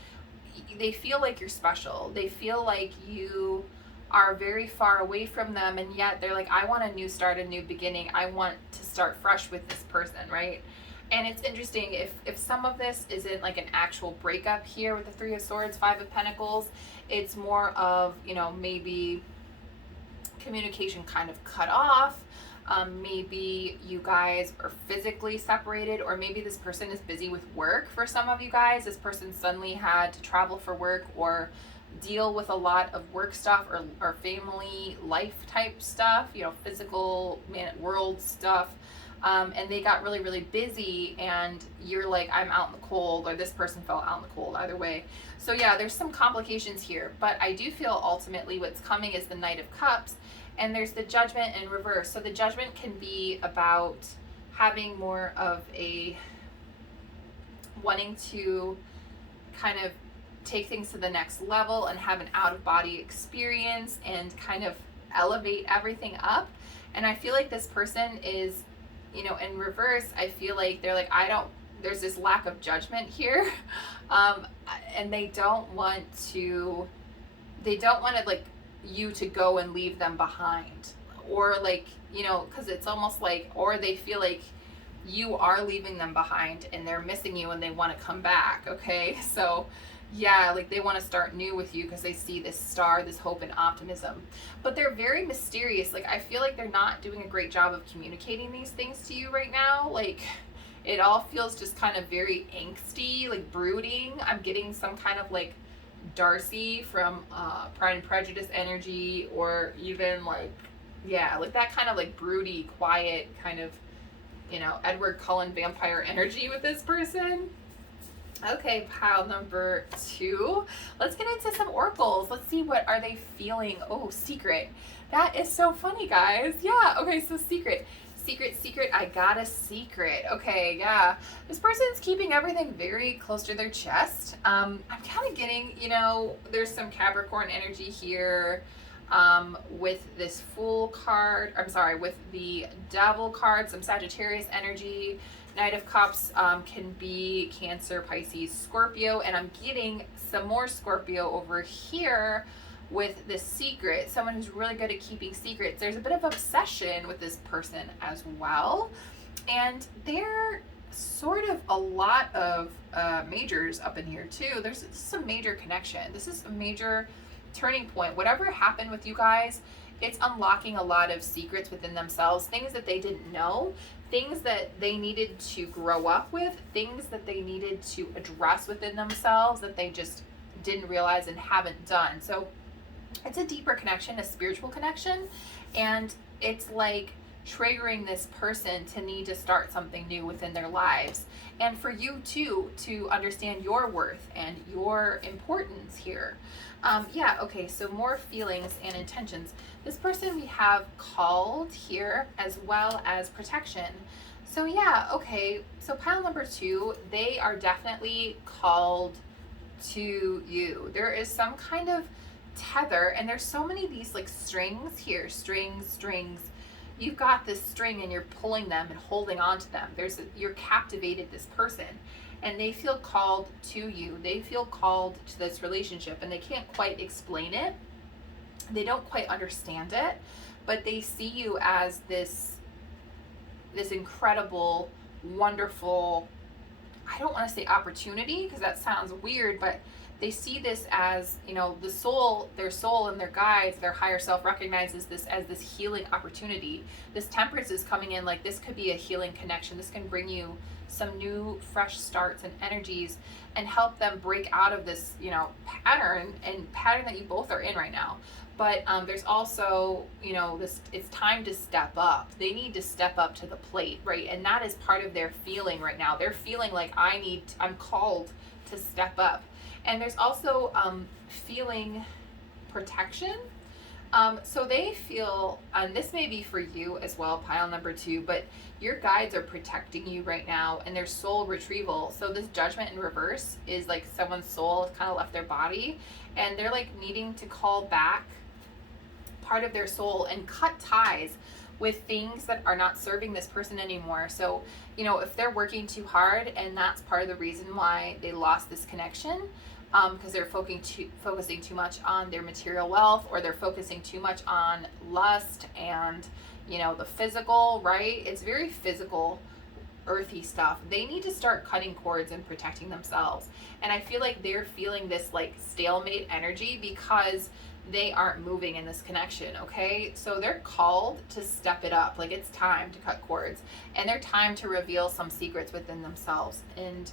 they feel like you're special. They feel like you are very far away from them, and yet they're like, I want a new start, a new beginning. I want to start fresh with this person, right? And it's interesting, if some of this isn't like an actual breakup here with the Three of Swords, Five of Pentacles, it's more of, you know, maybe communication kind of cut off. Maybe you guys are physically separated, or maybe this person is busy with work. For some of you guys, this person suddenly had to travel for work or deal with a lot of work stuff, or family life type stuff, you know, physical world stuff. And they got really, really busy, and you're like, I'm out in the cold, or this person fell out in the cold, either way. So yeah, there's some complications here, but I do feel ultimately what's coming is the Knight of Cups, and there's the Judgment in reverse. So the Judgment can be about having more of a wanting to kind of take things to the next level and have an out-of-body experience and kind of elevate everything up. And I feel like this person is, you know, in reverse, I feel like they're like, there's this lack of judgment here. And they don't want to like you to go and leave them behind, or like, you know, because it's almost like, or they feel like you are leaving them behind and they're missing you and they want to come back. Okay, so yeah, like they want to start new with you because they see this star, this hope and optimism. But they're very mysterious. Like I feel like they're not doing a great job of communicating these things to you right now. Like it all feels just kind of very angsty, like brooding. I'm getting some kind of like Darcy from Pride and Prejudice energy, or even like, yeah, like that kind of like broody, quiet kind of, you know, Edward Cullen vampire energy with this person. Okay, pile number 2. Let's get into some oracles. Let's see, what are they feeling? Oh, secret. That is so funny, guys. Yeah, okay, so secret. Secret, I got a secret. Okay, yeah. This person's keeping everything very close to their chest. I'm kind of getting, you know, there's some Capricorn energy here with this Fool card. I'm sorry, with the Devil card, some Sagittarius energy. Knight of Cups can be Cancer, Pisces, Scorpio, and I'm getting some more Scorpio over here with the secret, someone who's really good at keeping secrets. There's a bit of obsession with this person as well, and they're sort of a lot of majors up in here too. This is a major connection. This is a major turning point. Whatever happened with you guys, it's unlocking a lot of secrets within themselves, things that they didn't know, things that they needed to grow up with, things that they needed to address within themselves that they just didn't realize and haven't done. So it's a deeper connection, a spiritual connection, and it's like triggering this person to need to start something new within their lives. And for you too, to understand your worth and your importance here. Yeah, okay, so more feelings and intentions. This person we have called here, as well as protection. So yeah, okay, so pile number 2, they are definitely called to you. There is some kind of tether, and there's so many of these like strings here, strings. You've got this string and you're pulling them and holding on to them. You're captivated this person, and they feel called to you. They feel called to this relationship, and they can't quite explain it. They don't quite understand it, but they see you as this incredible, wonderful, I don't want to say opportunity because that sounds weird, but they see this as, you know, the soul, their soul and their guides, their higher self recognizes this as this healing opportunity. This Temperance is coming in like this could be a healing connection. This can bring you some new fresh starts and energies and help them break out of this, you know, pattern that you both are in right now. But there's also, you know, it's time to step up. They need to step up to the plate, right? And that is part of their feeling right now. They're feeling like I'm called to step up. And there's also feeling protection. So they feel, and this may be for you as well, pile number 2, but your guides are protecting you right now, and their soul retrieval. So this Judgment in reverse is like someone's soul has kind of left their body, and they're like needing to call back part of their soul and cut ties with things that are not serving this person anymore. So, you know, if they're working too hard and that's part of the reason why they lost this connection, because they're focusing too much on their material wealth, or they're focusing too much on lust and, you know, the physical, right? It's very physical earthy stuff, they need to start cutting cords and protecting themselves. And I feel like they're feeling this like stalemate energy because they aren't moving in this connection, okay? So they're called to step it up. Like, it's time to cut cords, and they're time to reveal some secrets within themselves and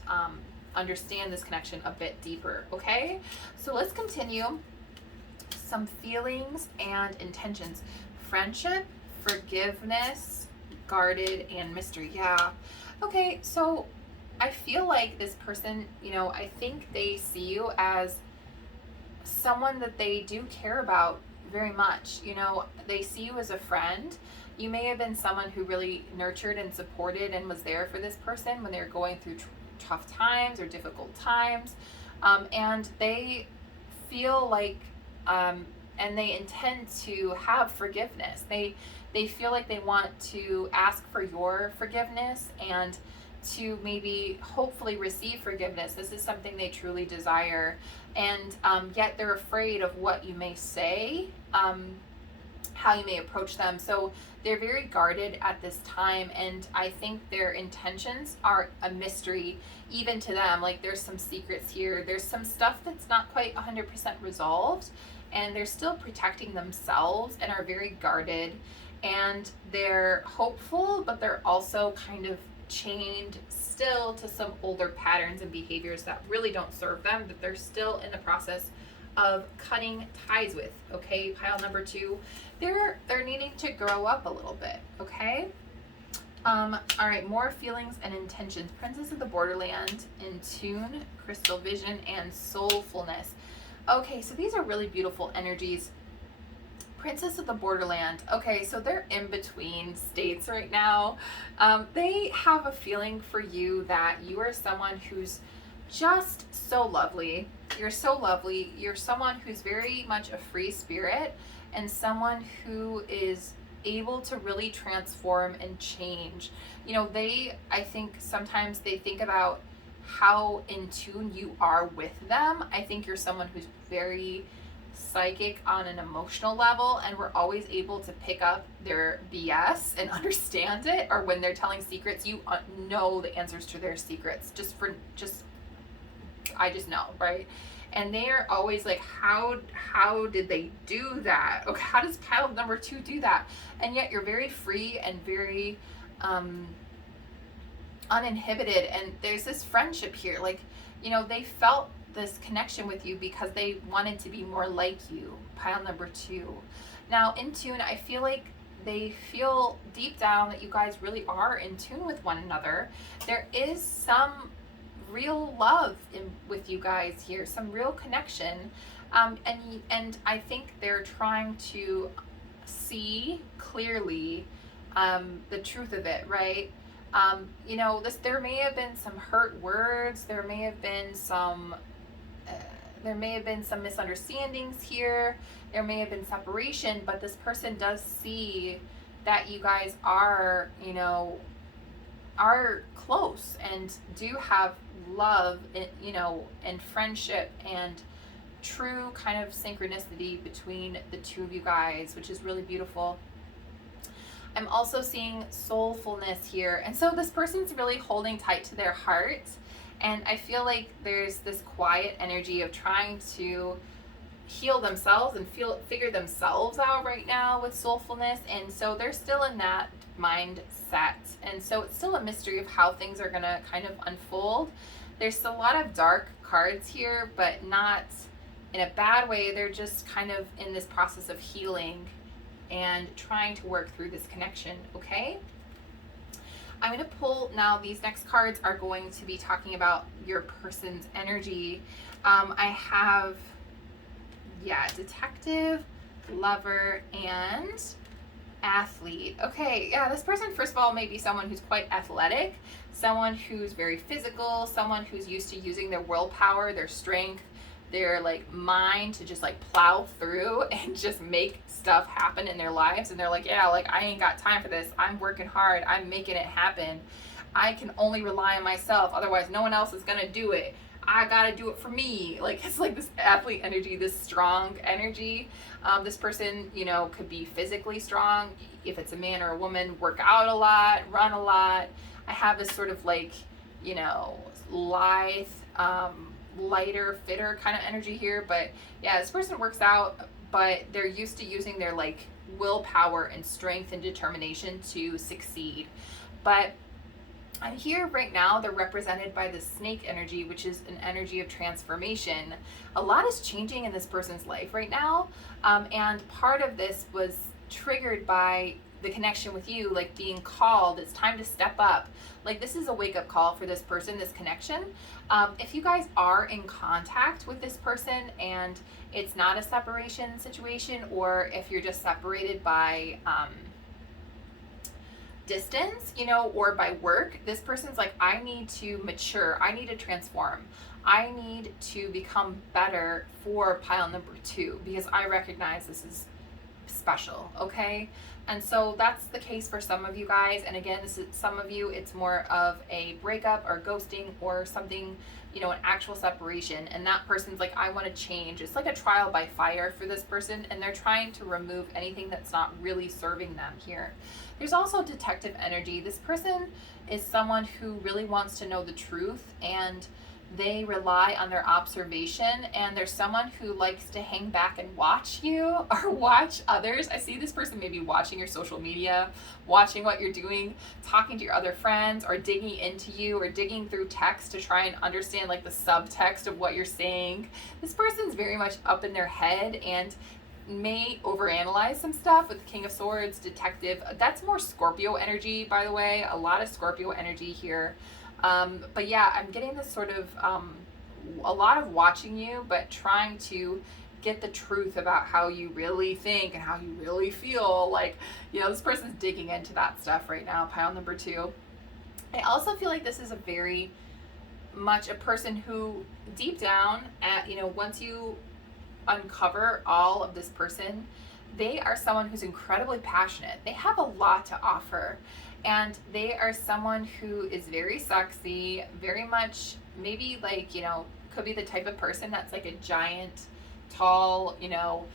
understand this connection a bit deeper, okay? So let's continue. Some feelings and intentions. Friendship, forgiveness, guarded, and mystery. Yeah. Okay, so I feel like this person, you know, I think they see you as someone that they do care about very much. You know, they see you as a friend. You may have been someone who really nurtured and supported and was there for this person when they're going through tough times or difficult times. And they feel like, and they intend to have forgiveness. They feel like they want to ask for your forgiveness and to maybe hopefully receive forgiveness. This is something they truly desire, and yet they're afraid of what you may say, how you may approach them. So they're very guarded at this time, and I think their intentions are a mystery even to them. Like, there's some secrets here, there's some stuff that's not quite 100% resolved, and they're still protecting themselves and are very guarded, and they're hopeful, but they're also kind of chained still to some older patterns and behaviors that really don't serve them, that they're still in the process of cutting ties with. Okay, pile number 2, they're needing to grow up a little bit. Okay. All right, more feelings and intentions. Princess of the Borderland, in tune, crystal vision, and soulfulness. Okay, so these are really beautiful energies. Princess of the Borderland. Okay, so they're in between states right now. They have a feeling for you that you are someone who's just so lovely. You're so lovely. You're someone who's very much a free spirit, and someone who is able to really transform and change. You know, I think sometimes they think about how in tune you are with them. I think you're someone who's very psychic on an emotional level, and we're always able to pick up their BS and understand it, or when they're telling secrets, you know the answers to their secrets. I just know, right? And they are always like, how did they do that? Okay, how does pile number 2 do that? And yet you're very free and very uninhibited, and there's this friendship here. Like, you know, they felt this connection with you because they wanted to be more like you. Pile number 2. Now, in tune, I feel like they feel deep down that you guys really are in tune with one another. There is some real love with you guys here, some real connection, and I think they're trying to see clearly the truth of it, right? You know, there may have been some hurt words, there may have been some misunderstandings here, there may have been separation, but this person does see that you guys are, you know, are close and do have love, you know, and friendship and true kind of synchronicity between the two of you guys, which is really beautiful. I'm also seeing soulfulness here, and so this person's really holding tight to their heart, and I feel like there's this quiet energy of trying to heal themselves and figure themselves out right now with soulfulness, and so they're still in that mindset, and so it's still a mystery of how things are going to kind of unfold. There's a lot of dark cards here, but not in a bad way. They're just kind of in this process of healing and trying to work through this connection. Okay, I'm going to pull now. These next cards are going to be talking about your person's energy. I have detective, lover, and athlete. Okay, yeah, this person, first of all, may be someone who's quite athletic, someone who's very physical, someone who's used to using their willpower, their strength, their like mind to just like plow through and just make stuff happen in their lives. And they're like, yeah, like I ain't got time for this. I'm working hard. I'm making it happen. I can only rely on myself. Otherwise, no one else is going to do it. I got to do it for me. Like, it's like this athlete energy, this strong energy. This person, you know, could be physically strong. If it's a man or a woman, work out a lot, run a lot. I have this sort of like, you know, lithe, lighter, fitter kind of energy here. But yeah, this person works out, but they're used to using their like willpower and strength and determination to succeed. But I'm here right now, they're represented by the snake energy, which is an energy of transformation. A lot is changing in this person's life right now. And part of this was triggered by the connection with you, like being called. It's time to step up. Like this is a wake up call for this person, this connection. If you guys are in contact with this person and it's not a separation situation, or if you're just separated by, distance, you know, or by work, this person's like, I need to mature, I need to transform, I need to become better for pile number 2 because I recognize this is special. Okay, and so that's the case for some of you guys. And again, this is some of you, it's more of a breakup or ghosting or something, you know, an actual separation, and that person's like, I want to change. It's like a trial by fire for this person, and they're trying to remove anything that's not really serving them here. There's also detective energy. This person is someone who really wants to know the truth, and they rely on their observation, and there's someone who likes to hang back and watch you or watch others. I see this person maybe watching your social media, watching what you're doing, talking to your other friends, or digging into you, or digging through text to try and understand like the subtext of what you're saying. This person's very much up in their head and may overanalyze some stuff with the King of Swords, detective. That's more Scorpio energy, by the way. A lot of Scorpio energy here. But yeah, I'm getting this sort of a lot of watching you, but trying to get the truth about how you really think and how you really feel. Like, you know, this person's digging into that stuff right now, pile number 2. I also feel like this is a very much a person who deep down at, you know, once you uncover all of this person, they are someone who's incredibly passionate. They have a lot to offer, and they are someone who is very sexy, very much maybe like, you know, could be the type of person that's like a giant, tall, you know,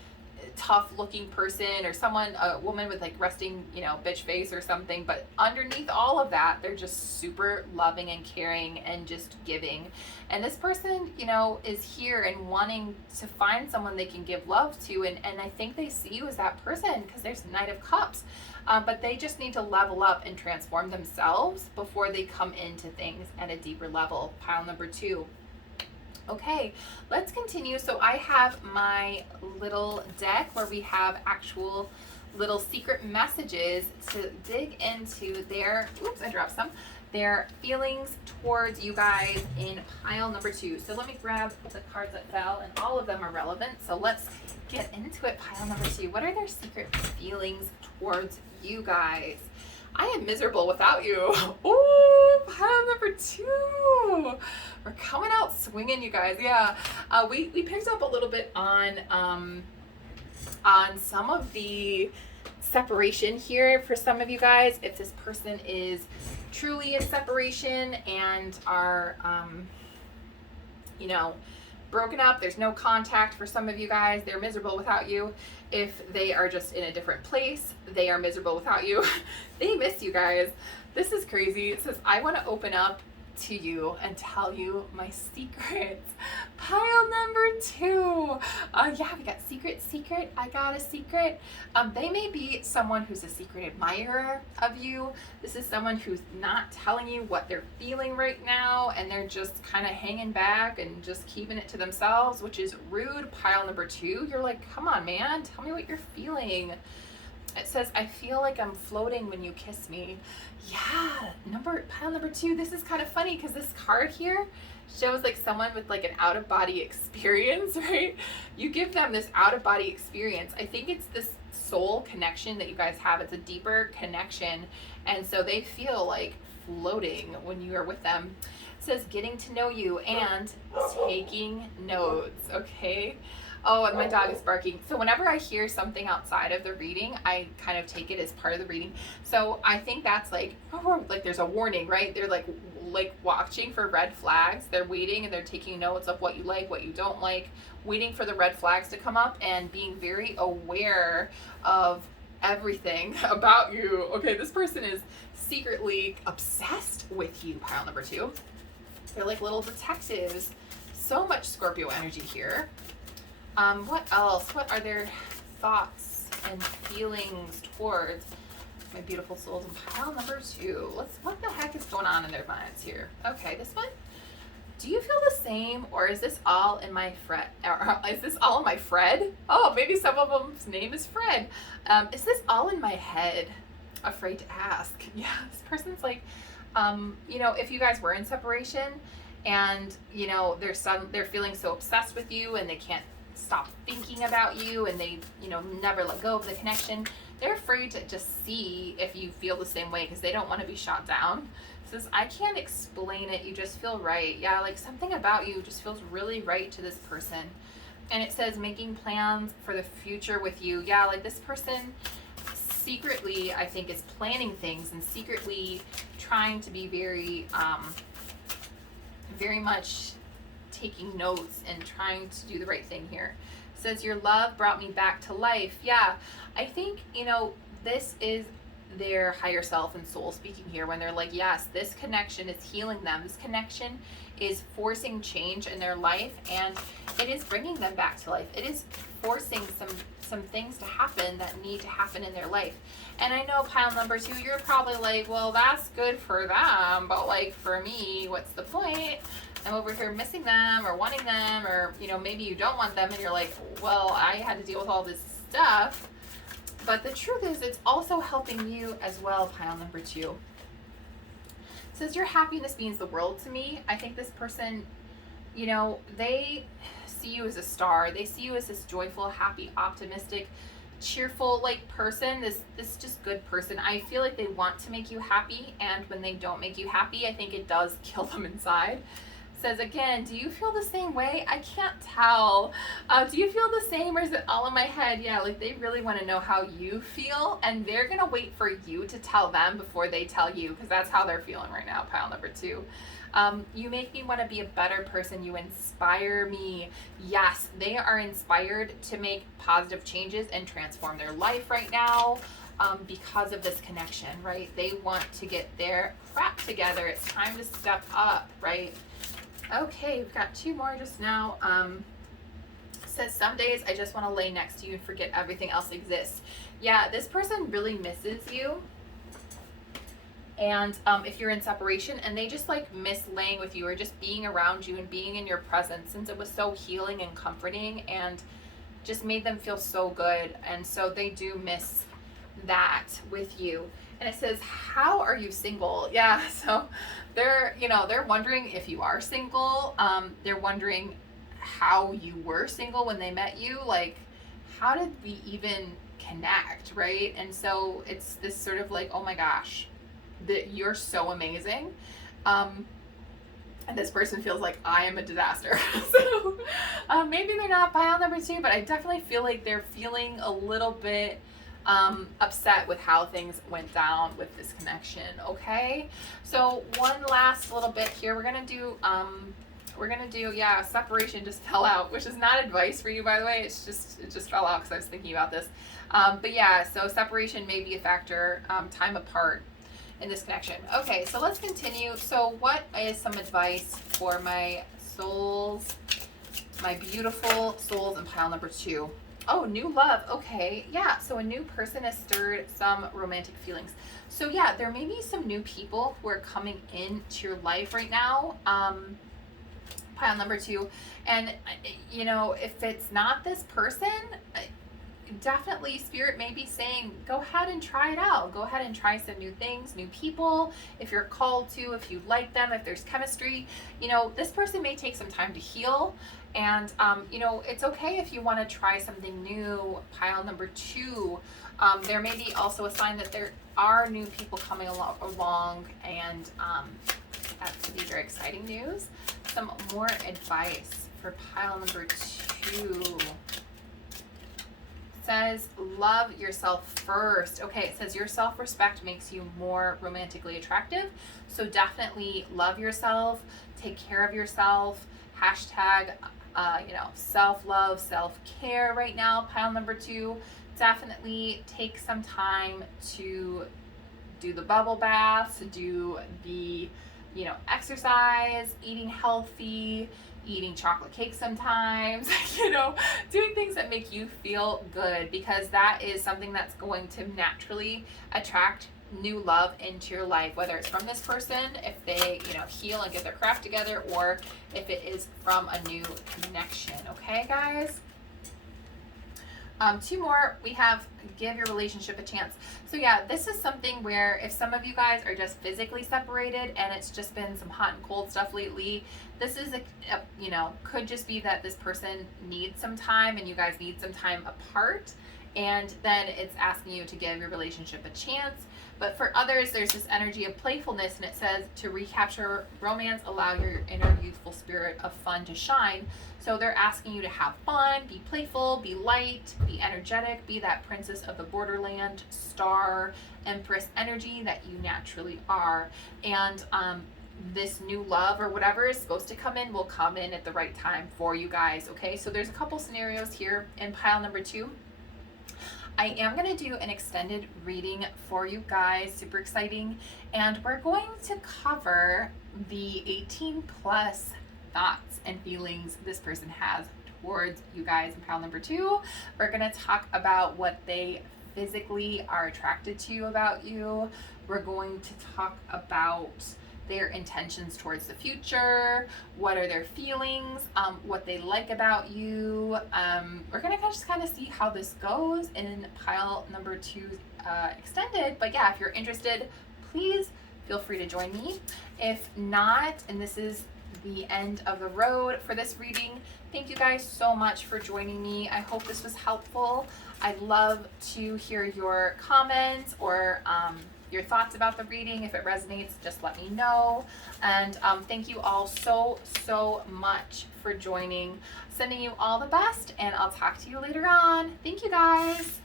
tough looking person, or someone, a woman with like resting, you know, bitch face or something. But underneath all of that, they're just super loving and caring and just giving. And this person, you know, is here and wanting to find someone they can give love to, and I think they see you as that person because there's Knight of Cups. But they just need to level up and transform themselves before they come into things at a deeper level, pile number 2. Okay, let's continue. So I have my little deck where we have actual little secret messages to dig into their, oops, I dropped some, their feelings towards you guys in pile number 2. So let me grab the cards that fell, and all of them are relevant. So let's get into it, pile number 2. What are their secret feelings towards you guys? I am miserable without you. Ooh, pile number 2. We're coming out swinging, you guys. Yeah, we picked up a little bit on some of the separation here for some of you guys. If this person is truly in separation and are, you know, broken up, there's no contact for some of you guys, they're miserable without you. If they are just in a different place, they are miserable without you. They miss you guys. This is crazy. It says, I want to open up to you and tell you my secrets. Pile number 2. Yeah, we got secret. I got a secret. They may be someone who's a secret admirer of you. This is someone who's not telling you what they're feeling right now, and they're just kind of hanging back and just keeping it to themselves, which is rude. Pile number 2. You're like, come on, man, tell me what you're feeling. It says, I feel like I'm floating when you kiss me. Yeah, pile number 2. This is kind of funny because this card here shows like someone with like an out-of-body experience, right? You give them this out-of-body experience. I think it's this soul connection that you guys have. It's a deeper connection, and so they feel like floating when you are with them. It says getting to know you and taking notes. Okay. Oh, and my dog is barking. So whenever I hear something outside of the reading, I kind of take it as part of the reading. So I think that's like, oh, like there's a warning, right? They're like watching for red flags. They're waiting and they're taking notes of what you like, what you don't like, waiting for the red flags to come up, and being very aware of everything about you. Okay, this person is secretly obsessed with you, pile number 2. They're like little detectives. So much Scorpio energy here. What else? What are their thoughts and feelings towards my beautiful souls in pile number 2? What the heck is going on in their minds here? Okay, this one. Do you feel the same, or is this all in my Fred? Or is this all in my Fred? Oh, maybe some of them's name is Fred. Is this all in my head? Afraid to ask. Yeah, this person's like, you know, if you guys were in separation, and you know they're feeling so obsessed with you, and they can't stop thinking about you, and they, you know, never let go of the connection. They're afraid to just see if you feel the same way because they don't want to be shot down. Says, I can't explain it, you just feel right. Yeah, like something about you just feels really right to this person. And it says making plans for the future with you. Yeah, like this person secretly, I think, is planning things and secretly trying to be very much taking notes and trying to do the right thing here. It says your love brought me back to life. Yeah, I think, you know, this is their higher self and soul speaking here when they're like, yes, this connection is healing them. This connection is forcing change in their life, and it is bringing them back to life. It is forcing some things to happen that need to happen in their life. And I know pile number 2, you're probably like, well, that's good for them, but like for me, what's the point? I'm over here missing them or wanting them, or, you know, maybe you don't want them and you're like, well, I had to deal with all this stuff. But the truth is, it's also helping you as well, pile number 2. It says your happiness means the world to me. I think this person, you know, they see you as a star. They see you as this joyful, happy, optimistic, cheerful like person, this just good person. I feel like they want to make you happy, and when they don't make you happy, I think it does kill them inside. Says again, do you feel the same way? I can't tell. Do you feel the same, or is it all in my head? Yeah, like they really want to know how you feel, and they're gonna wait for you to tell them before they tell you, because that's how they're feeling right now, pile number 2. You make me want to be a better person. You inspire me. Yes, they are inspired to make positive changes and transform their life right now. Because of this connection, right? They want to get their crap together. It's time to step up, right? Okay, we've got 2 more just now. Says some days I just want to lay next to you and forget everything else exists. Yeah, this person really misses you. And if you're in separation, and they just like miss laying with you or just being around you and being in your presence, since it was so healing and comforting and just made them feel so good. And so they do miss that with you. And it says, how are you single? Yeah, so they're, you know, they're wondering if you are single. They're wondering how you were single when they met you. Like, how did we even connect, right? And so it's this sort of like, oh my gosh, that you're so amazing. And this person feels like I am a disaster. So maybe they're not pile number 2, but I definitely feel like they're feeling a little bit upset with how things went down with this connection. Okay, so one last little bit here. We're gonna do yeah, separation just fell out, which is not advice for you, by the way. It just fell out because I was thinking about this. But yeah, so separation may be a factor, time apart in this connection. Okay, so let's continue. So what is some advice for my souls, my beautiful souls in pile number 2? Oh, new love. Okay. Yeah. So a new person has stirred some romantic feelings. So yeah, there may be some new people who are coming into your life right now. Pile number 2. And, you know, if it's not this person, definitely spirit may be saying, go ahead and try it out. Go ahead and try some new things, new people. If you're called to, if you like them, if there's chemistry, you know, this person may take some time to heal. And, you know, it's okay if you want to try something new, pile number 2. There may be also a sign that there are new people coming along, and these are exciting news. Some more advice for pile number 2. Says, love yourself first. Okay, it says your self-respect makes you more romantically attractive. So definitely love yourself, take care of yourself. Hashtag, you know, self-love, self-care right now, pile number 2. definitely take some time to do the bubble baths, to do the, exercise, eating healthy, eating chocolate cake sometimes, doing things that make you feel good, because that is something that's going to naturally attract new love into your life, whether it's from this person, if they, heal and get their craft together, or if it is from a new connection. Okay, guys? Two more, we have give your relationship a chance. So yeah, this is something where if some of you guys are just physically separated and it's just been some hot and cold stuff lately, this is could just be that this person needs some time and you guys need some time apart, and then it's asking you to give your relationship a chance. But for others, there's this energy of playfulness, and it says to recapture romance, allow your inner youthful spirit of fun to shine. So they're asking you to have fun, be playful, be light, be energetic, be that princess of the borderland, star, empress energy that you naturally are. And this new love or whatever is supposed to come in will come in at the right time for you guys. Okay, so there's a couple scenarios here in pile number 2. I am going to do an extended reading for you guys, super exciting, and we're going to cover the 18 plus thoughts and feelings this person has towards you guys in pile number 2. We're going to talk about what they physically are attracted to about you. We're going to talk about their intentions towards the future, what are their feelings, what they like about you. We're gonna just kind of see how this goes in pile number 2 extended. But yeah, if you're interested, please feel free to join me. If not, and this is the end of the road for this reading, thank you guys so much for joining me. I hope this was helpful. I'd love to hear your comments or your thoughts about the reading. If it resonates, just let me know. And thank you all so much for joining. Sending you all the best, and I'll talk to you later on. Thank you guys.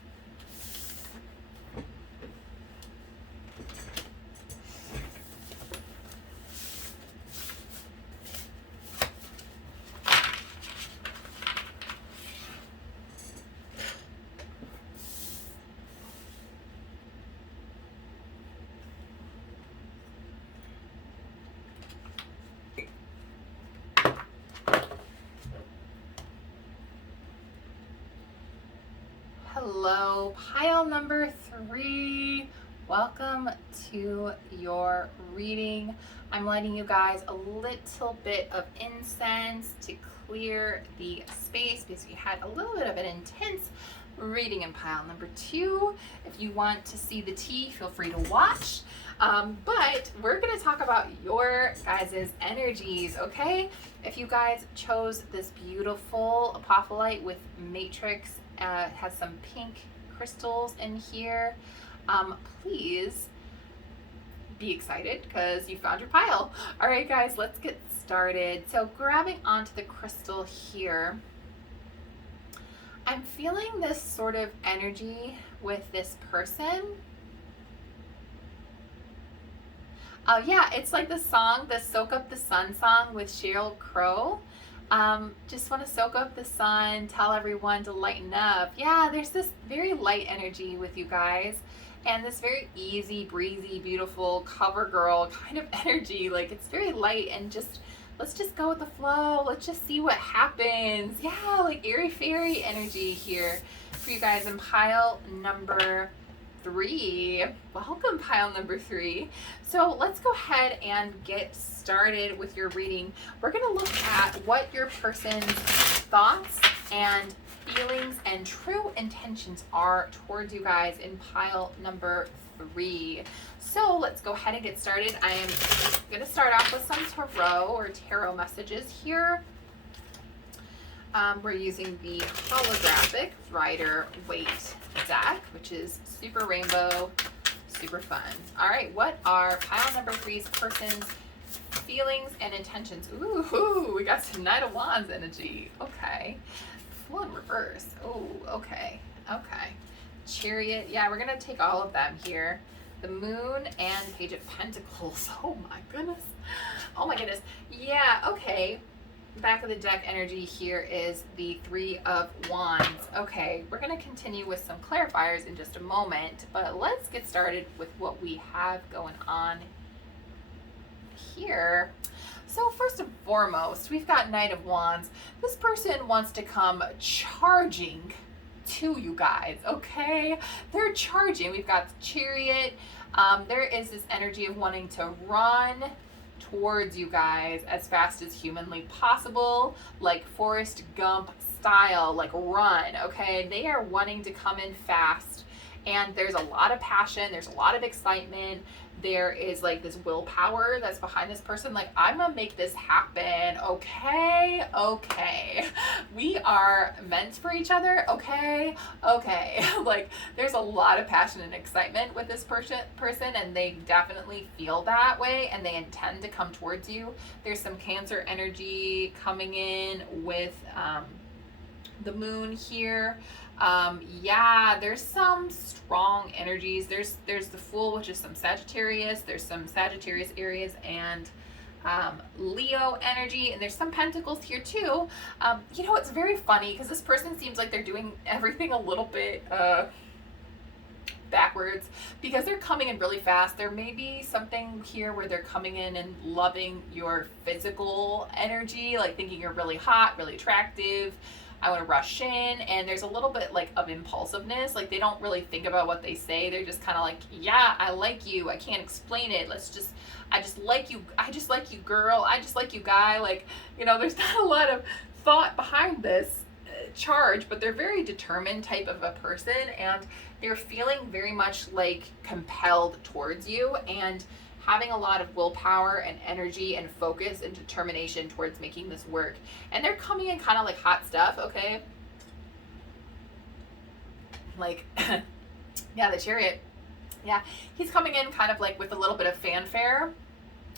Hello, pile number 3. Welcome to your reading. I'm lighting you guys a little bit of incense to clear the space because we had a little bit of an intense reading in pile number 2. If you want to see the tea, feel free to watch. But we're going to talk about your guys' energies, okay? If you guys chose this beautiful apophyllite with matrix, has some pink crystals in here, please be excited because you found your pile. All right, guys, let's get started. So grabbing onto the crystal here, I'm feeling this sort of energy with this person. Yeah, it's like the song, the Soak Up the Sun song with Sheryl Crow. Just want to soak up the sun, tell everyone to lighten up. Yeah, there's this very light energy with you guys, and this very easy, breezy, beautiful cover girl kind of energy. Like, it's very light and just, let's just go with the flow. Let's just see what happens. Yeah, like airy fairy energy here for you guys in pile number 3. Welcome, pile number 3. So let's go ahead and get started with your reading. We're going to look at what your person's thoughts and feelings and true intentions are towards you guys in pile number 3. So let's go ahead and get started. I am going to start off with some tarot messages here. We're using the holographic Rider-Waite deck, which is super rainbow, super fun. All right, what are pile number 3's person's feelings and intentions? Ooh, we got some Knight of Wands energy. Okay. Full in reverse. Oh, okay. Chariot. Yeah, we're going to take all of them here. The Moon and Page of Pentacles. Oh my goodness. Yeah, okay. Back of the deck energy here is the Three of Wands. Okay, we're going to continue with some clarifiers in just a moment, but let's get started with what we have going on here. So first and foremost, we've got Knight of Wands. This person wants to come charging to you guys, okay? They're charging. We've got the Chariot. There is this energy of wanting to run towards you guys as fast as humanly possible, like Forrest Gump style, like run, okay? They are wanting to come in fast, and there's a lot of passion, there's a lot of excitement, there is like this willpower that's behind this person, like I'm gonna make this happen, okay? We are meant for each other, okay? Like there's a lot of passion and excitement with this person, and they definitely feel that way, and they intend to come towards you. There's some Cancer energy coming in with the moon here. Yeah, there's some strong energies. There's the Fool, which is some Sagittarius. There's some Sagittarius areas and Leo energy, and there's some Pentacles here too. You know, it's very funny because this person seems like they're doing everything a little bit backwards because they're coming in really fast. There may be something here where they're coming in and loving your physical energy, like thinking you're really hot, really attractive. I want to rush in, and there's a little bit like of impulsiveness, like they don't really think about what they say. They're just kind of like, yeah, I like you, I can't explain it, I just like you, girl, I just like you, guy. Like, you know, there's not a lot of thought behind this charge, but they're very determined type of a person, and they're feeling very much like compelled towards you, and having a lot of willpower and energy and focus and determination towards making this work. And they're coming in kind of like hot stuff, okay? Like, yeah, the Chariot. Yeah, he's coming in kind of like with a little bit of fanfare.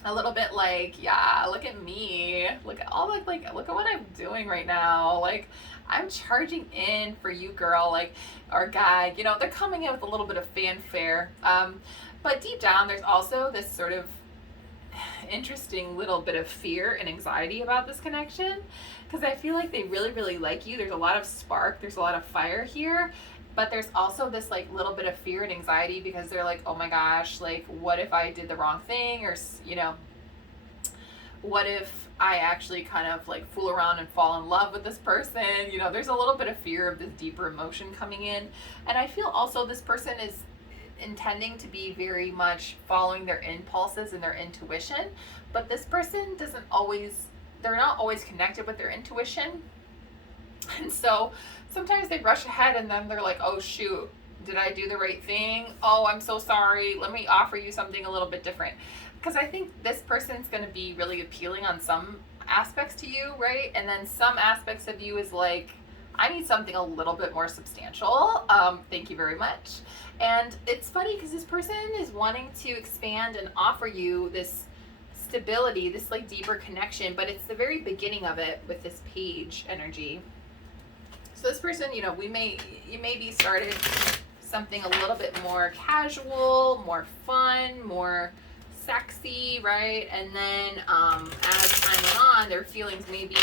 A little bit like, yeah, look at me. Look at all look at what I'm doing right now. Like, I'm charging in for you, girl, like, or guy. You know, they're coming in with a little bit of fanfare. But deep down, there's also this sort of interesting little bit of fear and anxiety about this connection, because I feel like they really, really like you. There's a lot of spark. There's a lot of fire here. But there's also this like little bit of fear and anxiety because they're like, oh my gosh, like what if I did the wrong thing? Or, you know, what if I actually kind of like fool around and fall in love with this person? You know, there's a little bit of fear of this deeper emotion coming in. And I feel also this person is intending to be very much following their impulses and their intuition, but this person they're not always connected with their intuition. And so sometimes they rush ahead and then they're like, oh shoot, did I do the right thing? Oh, I'm so sorry. Let me offer you something a little bit different. Because I think this person's going to be really appealing on some aspects to you, right? And then some aspects of you is like, I need something a little bit more substantial. Thank you very much. And it's funny because this person is wanting to expand and offer you this stability, this like deeper connection, but it's the very beginning of it with this Page energy. So this person, you know, you may be started something a little bit more casual, more fun, more sexy, right? And then as time went on, their feelings maybe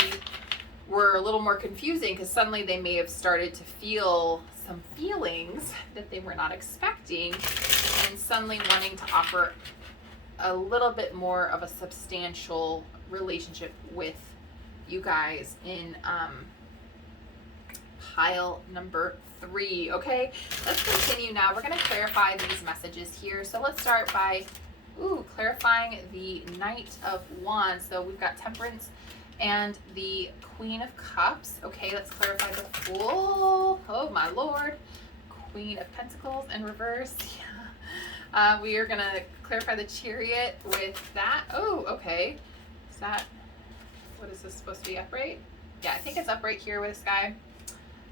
were a little more confusing because suddenly they may have started to feel some feelings that they were not expecting, and suddenly wanting to offer a little bit more of a substantial relationship with you guys in pile number 3. Okay, let's continue now. We're going to clarify these messages here. So let's start by clarifying the Knight of Wands. So we've got Temperance and the Queen of Cups. Okay, let's clarify the Fool. Oh my lord. Queen of Pentacles in reverse. Yeah. We are gonna clarify the Chariot with that. Oh, okay. Is that, what is this supposed to be, upright? Yeah, I think it's upright here with this guy.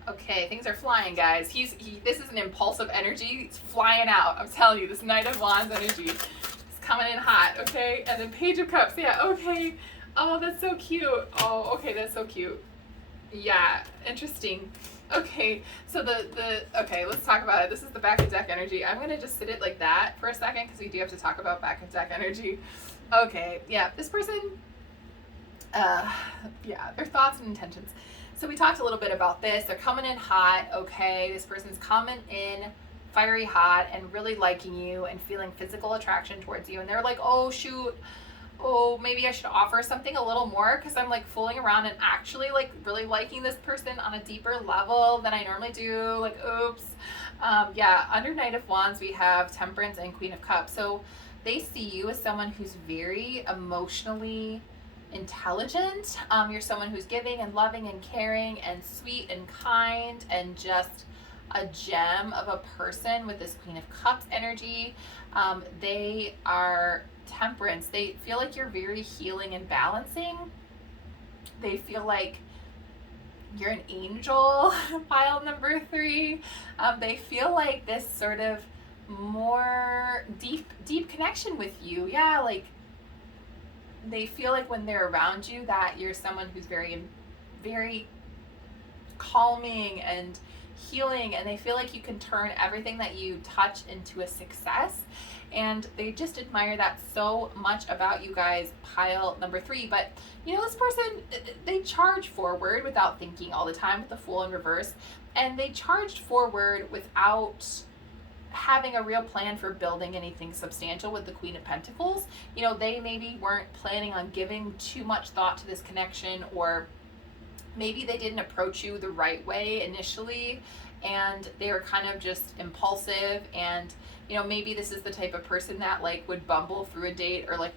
Okay, things are flying, guys. This is an impulsive energy. It's flying out. I'm telling you, this Knight of Wands energy is coming in hot, okay? And then Page of Cups, yeah, okay. Oh, that's so cute. Oh, okay, that's so cute. Yeah, interesting. Okay, so okay, let's talk about it. This is the back of deck energy. I'm gonna just sit it like that for a second because we do have to talk about back of deck energy. Okay, yeah, this person uh, yeah, their thoughts and intentions. So we talked a little bit about this. They're coming in hot, okay? This person's coming in fiery hot and really liking you and feeling physical attraction towards you. And they're like, oh, shoot, oh, maybe I should offer something a little more because I'm like fooling around and actually like really liking this person on a deeper level than I normally do. Like, oops. Yeah, under Knight of Wands, we have Temperance and Queen of Cups. So they see you as someone who's very emotionally intelligent. You're someone who's giving and loving and caring and sweet and kind and just a gem of a person with this Queen of Cups energy. They are Temperance. They feel like you're very healing and balancing. They feel like you're an angel, pile number 3. They feel like this sort of more deep connection with you. Yeah, like they feel like when they're around you that you're someone who's very calming and healing, and they feel like you can turn everything that you touch into a success, and they just admire that so much about you guys, pile number 3. But you know, this person, they charge forward without thinking all the time with the Fool in reverse, and they charged forward without having a real plan for building anything substantial with the Queen of Pentacles. You know, they maybe weren't planning on giving too much thought to this connection, or maybe they didn't approach you the right way initially, and they were kind of just impulsive. And you know, maybe this is the type of person that like would bumble through a date or like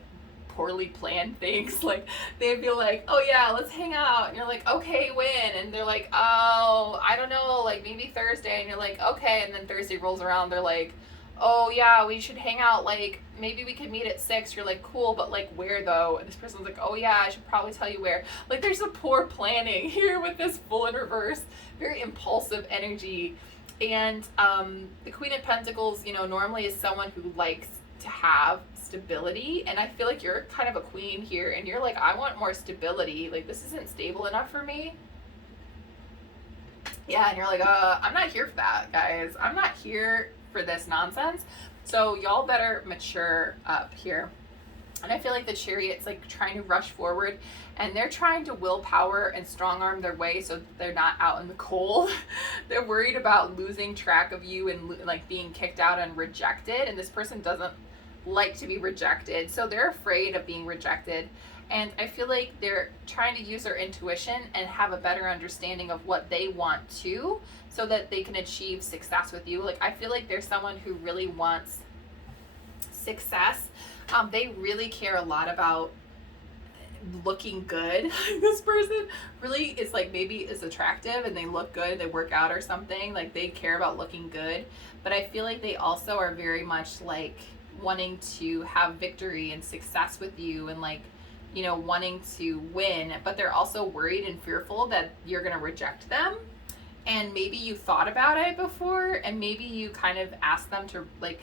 poorly plan things. Like they'd be like, oh yeah, let's hang out, and you're like, okay, when? And they're like, oh, I don't know, like maybe Thursday, and you're like, okay, and then Thursday rolls around, they're like, oh yeah, we should hang out, like maybe we could meet at 6. You're like, cool, but like where though? And this person's like, oh yeah, I should probably tell you where. Like there's a poor planning here with this Fool in reverse, very impulsive energy. And the Queen of Pentacles, you know, normally is someone who likes to have stability, and I feel like you're kind of a queen here, and you're like, I want more stability, like this isn't stable enough for me. Yeah, and you're like, I'm not here for that, guys. I'm not here for this nonsense. So y'all better mature up here. And I feel like the Chariot's like trying to rush forward, and they're trying to willpower and strong arm their way so they're not out in the cold. They're worried about losing track of you and like being kicked out and rejected, and this person doesn't like to be rejected, so they're afraid of being rejected. And I feel like they're trying to use their intuition and have a better understanding of what they want to, so that they can achieve success with you. Like I feel like there's someone who really wants success. They really care a lot about looking good. This person really is like, maybe is attractive and they look good, they work out or something, like they care about looking good. But I feel like they also are very much like wanting to have victory and success with you, and like, you know, wanting to win, but they're also worried and fearful that you're going to reject them. And maybe you thought about it before, and maybe you kind of asked them to like,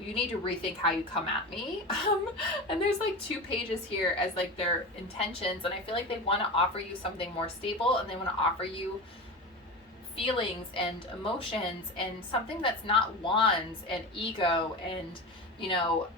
you need to rethink how you come at me. And there's like 2 pages here as like their intentions, and I feel like they want to offer you something more stable, and they want to offer you feelings and emotions and something that's not wands and ego and, you know,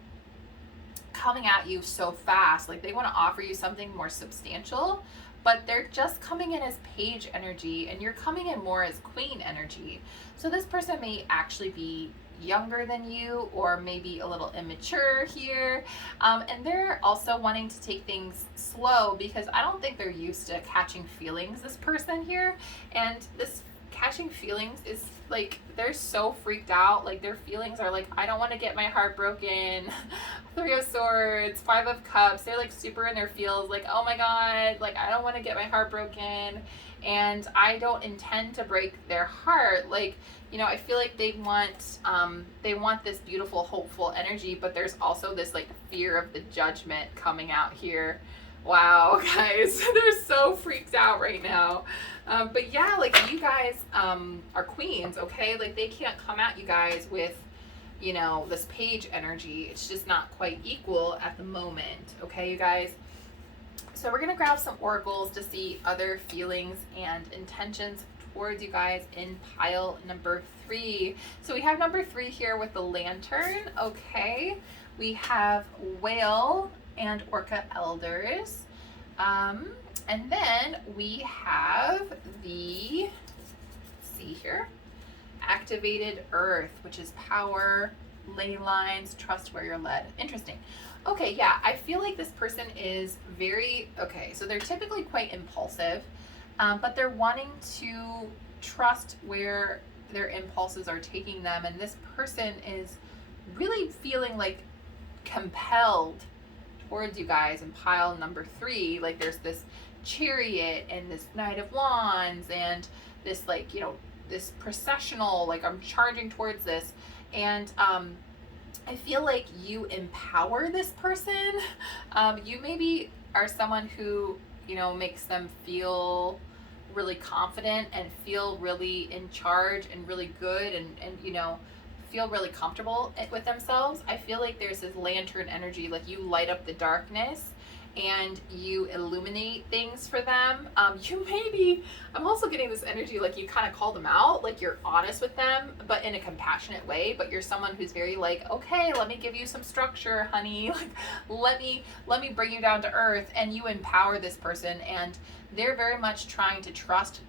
coming at you so fast. Like they want to offer you something more substantial, but they're just coming in as page energy, and you're coming in more as queen energy. So this person may actually be younger than you, or maybe a little immature here, and they're also wanting to take things slow because I don't think they're used to catching feelings, this person here. And this catching feelings is like, they're so freaked out, like their feelings are like, I don't want to get my heart broken. 3 of Swords, 5 of Cups, they're like super in their feels, like, oh my god, like I don't want to get my heart broken, and I don't intend to break their heart. Like, you know, I feel like they want this beautiful, hopeful energy, but there's also this like fear of the judgment coming out here. Wow, guys, they're so freaked out right now. But yeah, like you guys are queens, okay? Like they can't come at you guys with, you know, this page energy. It's just not quite equal at the moment, okay, you guys? So we're gonna grab some oracles to see other feelings and intentions towards you guys in pile number 3. So we have number 3 here with the Lantern, okay? We have Whale and Orca Elders. And then we have the, let's see here, activated earth, which is power, ley lines, trust where you're led. Interesting. Okay, yeah, I feel like this person is very, okay, so they're typically quite impulsive, but they're wanting to trust where their impulses are taking them. And this person is really feeling like compelled towards you guys in pile number 3. Like there's this chariot and this knight of wands and this, like, you know, this processional, like I'm charging towards this. And I feel like you empower this person. You maybe are someone who, you know, makes them feel really confident and feel really in charge and really good, and you know, feel really comfortable with themselves. I feel like there's this lantern energy, like you light up the darkness and you illuminate things for them. You maybe, I'm also getting this energy like you kind of call them out, like you're honest with them, but in a compassionate way. But you're someone who's very like, okay, let me give you some structure, honey. Like, let me bring you down to earth, and you empower this person, and they're very much trying to trust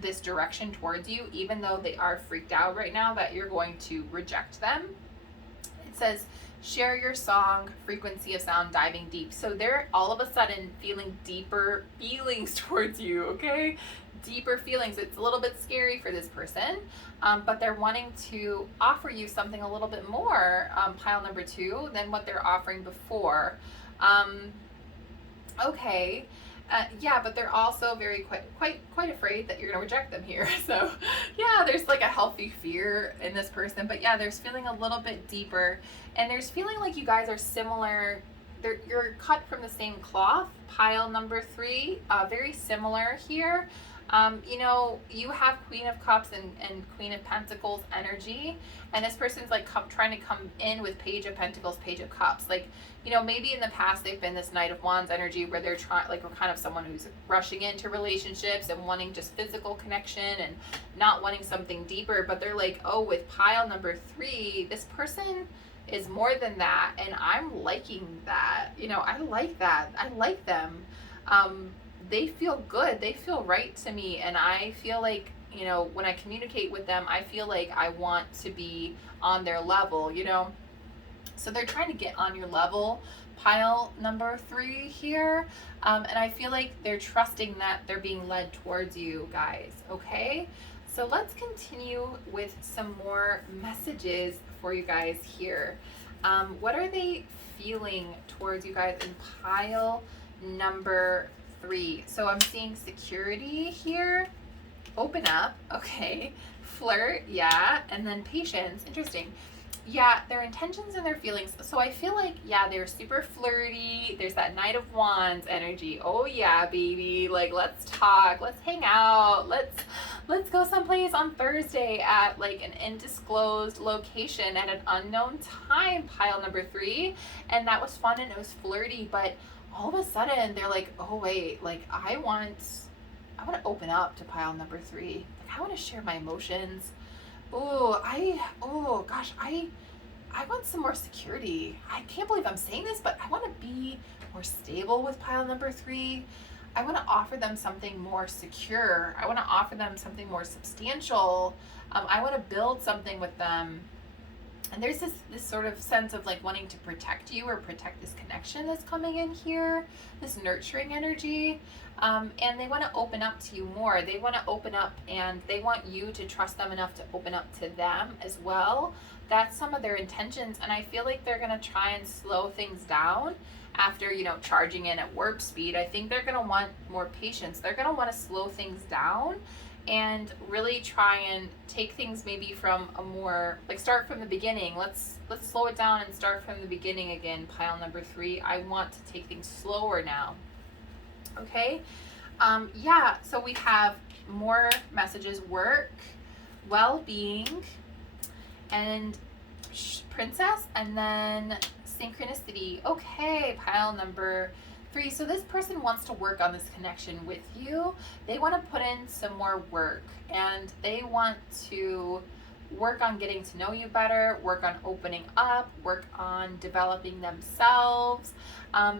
this direction towards you, even though they are freaked out right now that you're going to reject them. It says, share your song, frequency of sound, diving deep. So they're all of a sudden feeling deeper feelings towards you, okay? Deeper feelings. It's a little bit scary for this person, but they're wanting to offer you something a little bit more, pile number 2, than what they're offering before. Okay. Yeah, but they're also very quite afraid that you're gonna reject them here. So yeah, there's like a healthy fear in this person, but yeah, there's feeling a little bit deeper, and there's feeling like you guys are similar. You're cut from the same cloth. Pile number 3, very similar here. You know, you have Queen of Cups and Queen of Pentacles energy, and this person's like trying to come in with Page of Pentacles, Page of Cups. Like, you know, maybe in the past they've been this Knight of Wands energy where they're trying, like, we're kind of someone who's rushing into relationships and wanting just physical connection and not wanting something deeper. But they're like, oh, with pile number 3, this person is more than that, and I'm liking that. You know, I like that. I like them. They feel good. They feel right to me, and I feel like, you know, when I communicate with them, I feel like I want to be on their level, you know. So they're trying to get on your level, pile number 3 here. And I feel like they're trusting that they're being led towards you guys, okay? So let's continue with some more messages for you guys here. What are they feeling towards you guys in pile number 3? So I'm seeing security here, open up, okay, flirt, yeah, and then patience. Interesting. Yeah, their intentions and their feelings. So I feel like, yeah, they're super flirty. There's that Knight of Wands energy. Oh yeah, baby. Like, let's talk. Let's hang out. Let's go someplace on Thursday at like an undisclosed location at an unknown time, pile number 3. And that was fun and it was flirty, but all of a sudden they're like, oh wait, like I want to open up to pile number 3. Like I want to share my emotions. Oh gosh, I want some more security. I can't believe I'm saying this, but I want to be more stable with pile number 3. I want to offer them something more secure. I want to offer them something more substantial. I want to build something with them. And there's this sort of sense of like wanting to protect you or protect this connection that's coming in here, this nurturing energy. And they want to open up to you more. They want to open up and they want you to trust them enough to open up to them as well. That's some of their intentions. And I feel like they're going to try and slow things down after, you know, charging in at warp speed. I think they're going to want more patience. They're going to want to slow things down and really try and take things maybe from a more, like start from the beginning. Let's slow it down and start from the beginning again, pile number 3. I want to take things slower now. Okay. Yeah, so we have more messages: work, well-being, and princess, and then synchronicity. Okay, pile number 3. So this person wants to work on this connection with you. They want to put in some more work, and they want to work on getting to know you better, work on opening up, work on developing themselves.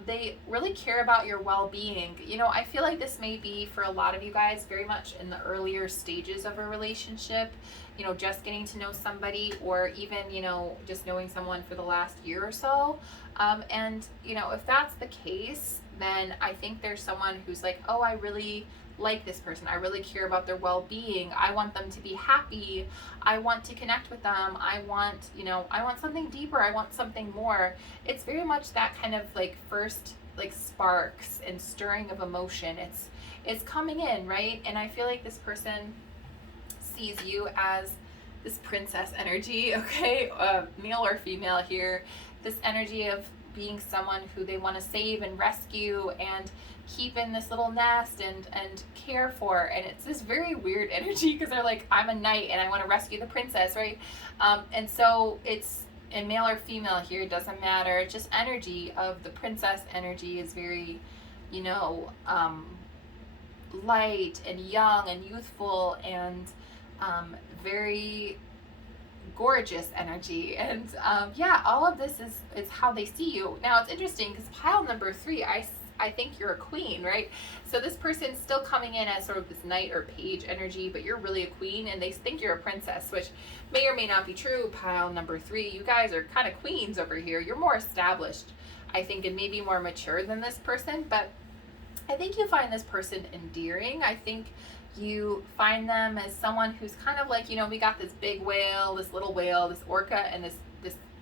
They really care about your well-being. You know, I feel like this may be for a lot of you guys very much in the earlier stages of a relationship, you know, just getting to know somebody, or even, you know, just knowing someone for the last year or so. And, you know, if that's the case, then I think there's someone who's like, oh, I really like this person. I really care about their well-being. I want them to be happy. I want to connect with them. I want, you know, I want something deeper. I want something more. It's very much that kind of like first like sparks and stirring of emotion. It's coming in, right? And I feel like this person sees you as this princess energy, okay? Male or female here. This energy of being someone who they want to save and rescue and keep in this little nest and care for. And it's this very weird energy because they're like, I'm a knight and I want to rescue the princess, right? And so it's, and male or female here, it doesn't matter. It's just energy of the princess energy is very, you know, light and young and youthful and very gorgeous energy. And yeah, all of this is how they see you. Now it's interesting because pile number 3, I think you're a queen, right? So this person's still coming in as sort of this knight or page energy, but you're really a queen and they think you're a princess, which may or may not be true. Pile number 3, you guys are kind of queens over here. You're more established, I think, and maybe more mature than this person, but I think you find this person endearing. I think you find them as someone who's kind of like, you know, we got this big whale, this little whale, this orca, and this,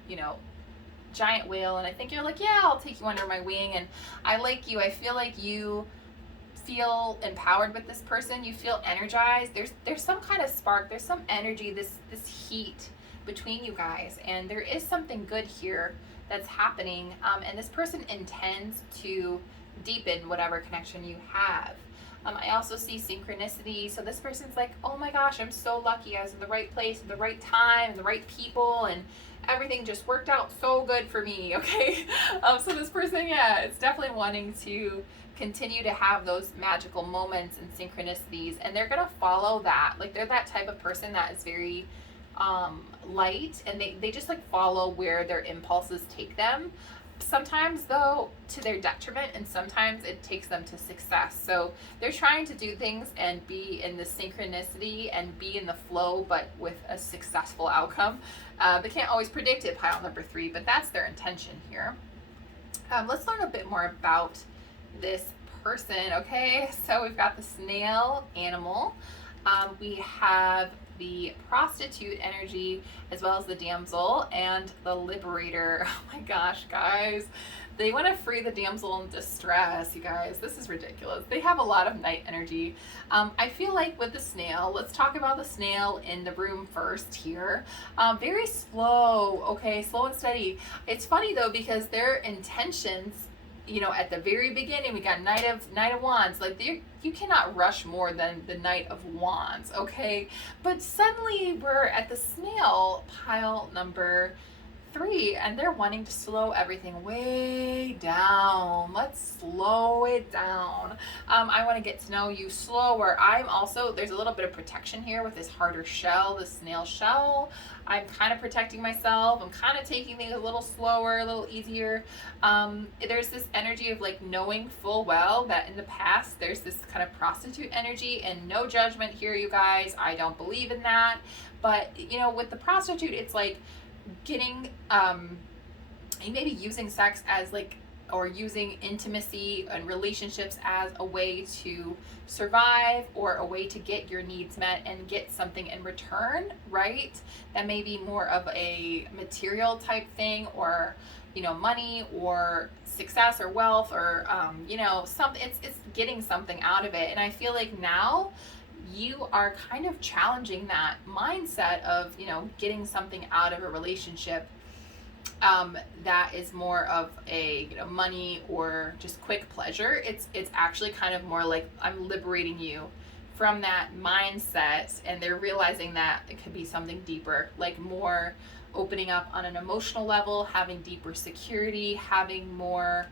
you know, giant whale, and I think you're like, yeah, I'll take you under my wing, and I like you. I feel like you feel empowered with this person. You feel energized. There's some kind of spark. There's some energy, this heat between you guys, and there is something good here that's happening, and this person intends to deepen whatever connection you have. I also see synchronicity. So this person's like, oh my gosh, I'm so lucky. I was in the right place at the right time, the right people, and everything just worked out so good for me, okay? So this person, yeah, it's definitely wanting to continue to have those magical moments and synchronicities, and they're going to follow that. Like, they're that type of person that is very light, and they just like follow where their impulses take them. Sometimes though to their detriment, and sometimes it takes them to success. So they're trying to do things and be in the synchronicity and be in the flow, but with a successful outcome. They can't always predict it, pile number 3, but that's their intention here. Let's learn a bit more about this person, okay? So we've got the snail animal. We have the prostitute energy, as well as the damsel and the liberator. Oh my gosh, guys. They want to free the damsel in distress, you guys. This is ridiculous. They have a lot of knight energy. I feel like with the snail, let's talk about the snail in the room first here. Very slow, okay, slow and steady. It's funny though, because their intentions, you know, at the very beginning, we got Knight of Wands. Like, you cannot rush more than the Knight of Wands, okay? But suddenly we're at the snail, pile number 3, and they're wanting to slow everything way down. Let's slow it down. I want to get to know you slower. I'm also, there's a little bit of protection here with this harder shell, the snail shell. I'm kind of protecting myself. I'm kind of taking things a little slower, a little easier. There's this energy of like knowing full well that in the past there's this kind of prostitute energy, and no judgment here, you guys. I don't believe in that. But, you know, with the prostitute, it's like getting, maybe using sex as like, or using intimacy and relationships as a way to survive, or a way to get your needs met and get something in return, right? That may be more of a material type thing, or, you know, money or success or wealth, or, you know, it's getting something out of it. And I feel like now you are kind of challenging that mindset of, you know, getting something out of a relationship that is more of a, you know, money or just quick pleasure. It's actually kind of more like, I'm liberating you from that mindset, and they're realizing that it could be something deeper, like more opening up on an emotional level, having deeper security, having more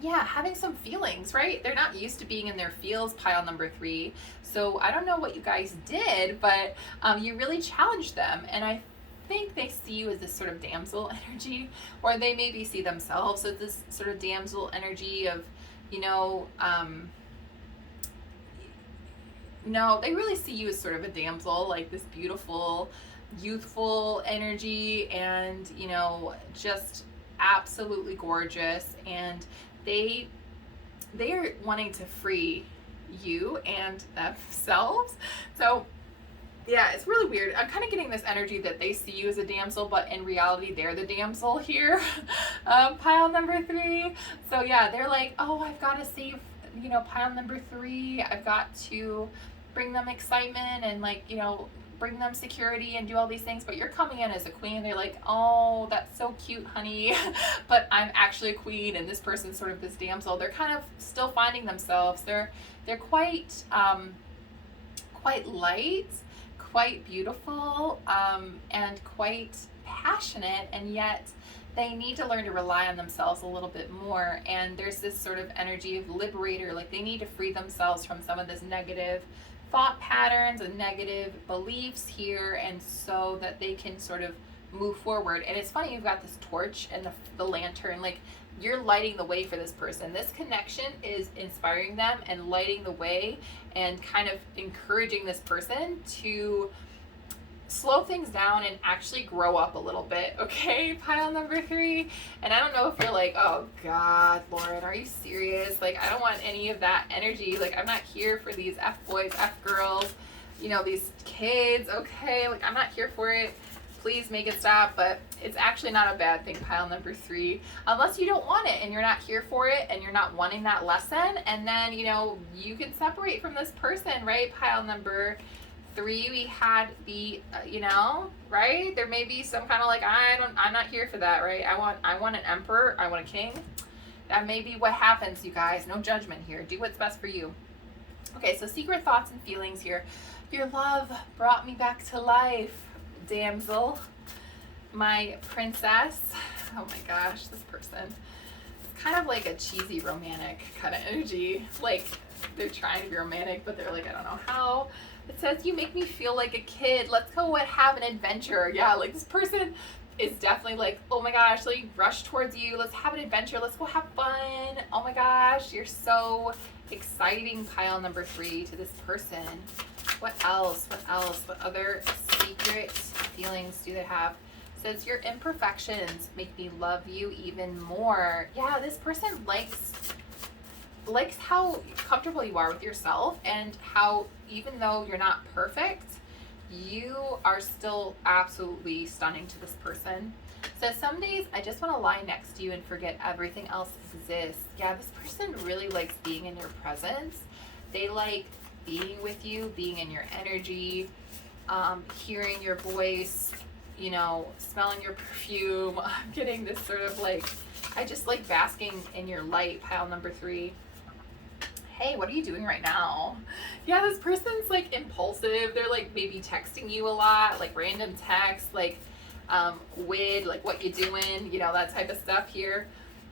yeah, having some feelings, right? They're not used to being in their feels, pile number 3. So I don't know what you guys did, but you really challenged them. And I think they see you as this sort of damsel energy, or they maybe see themselves as this sort of damsel energy of, you know, no, they really see you as sort of a damsel, like this beautiful, youthful energy, and, you know, just absolutely gorgeous. And they they are wanting to free you and themselves. So yeah, it's really weird. I'm kind of getting this energy that they see you as a damsel, but in reality, they're the damsel here. Pile number 3. So yeah, they're like, oh, I've got to save, you know, pile number 3. I've got to bring them excitement and, like, you know, bring them security and do all these things. But you're coming in as a queen. They're like, oh, that's so cute, honey. But I'm actually a queen, and this person's sort of this damsel. They're kind of still finding themselves. They're quite quite light, quite beautiful, and quite passionate, and yet they need to learn to rely on themselves a little bit more. And there's this sort of energy of liberator, like they need to free themselves from some of this negative thought patterns and negative beliefs here, and so that they can sort of move forward. And it's funny, you've got this torch and the lantern, like you're lighting the way for this person. This connection is inspiring them and lighting the way and kind of encouraging this person to slow things down and actually grow up a little bit, okay? Pile number 3. And I don't know if you're like, oh God, Lauren, are you serious? Like, I don't want any of that energy. Like, I'm not here for these F boys, F girls, you know, these kids, okay? Like, I'm not here for it. Please make it stop. But it's actually not a bad thing, pile number 3, unless you don't want it and you're not here for it and you're not wanting that lesson. And then, you know, you can separate from this person, right? Pile number 3, we had the, you know, right? There may be some kind of like, I'm not here for that, right? I want an emperor, I want a king. That may be what happens, you guys. No judgment here. Do what's best for you. Okay, so secret thoughts and feelings here. Your love brought me back to life, damsel, my princess. Oh my gosh, this person. It's kind of like a cheesy romantic kind of energy. Like they're trying to be romantic, but they're like, I don't know how. It says, you make me feel like a kid. Let's go and have an adventure. Yeah, like this person is definitely like, oh my gosh, let me rush towards you. Let's have an adventure. Let's go have fun. Oh my gosh, you're so exciting, pile number 3, to this person. What else? What else? What other secret feelings do they have? It says, your imperfections make me love you even more. Yeah, this person likes how comfortable you are with yourself, and how even though you're not perfect, you are still absolutely stunning to this person. So some days I just want to lie next to you and forget everything else exists. Yeah, this person really likes being in your presence. They like being with you, being in your energy, hearing your voice, you know, smelling your perfume. I'm getting this sort of like, I just like basking in your light, pile number 3. Hey, what are you doing right now? Yeah, this person's like impulsive. They're like maybe texting you a lot, like random texts, like WID, like what you doing, you know, that type of stuff here.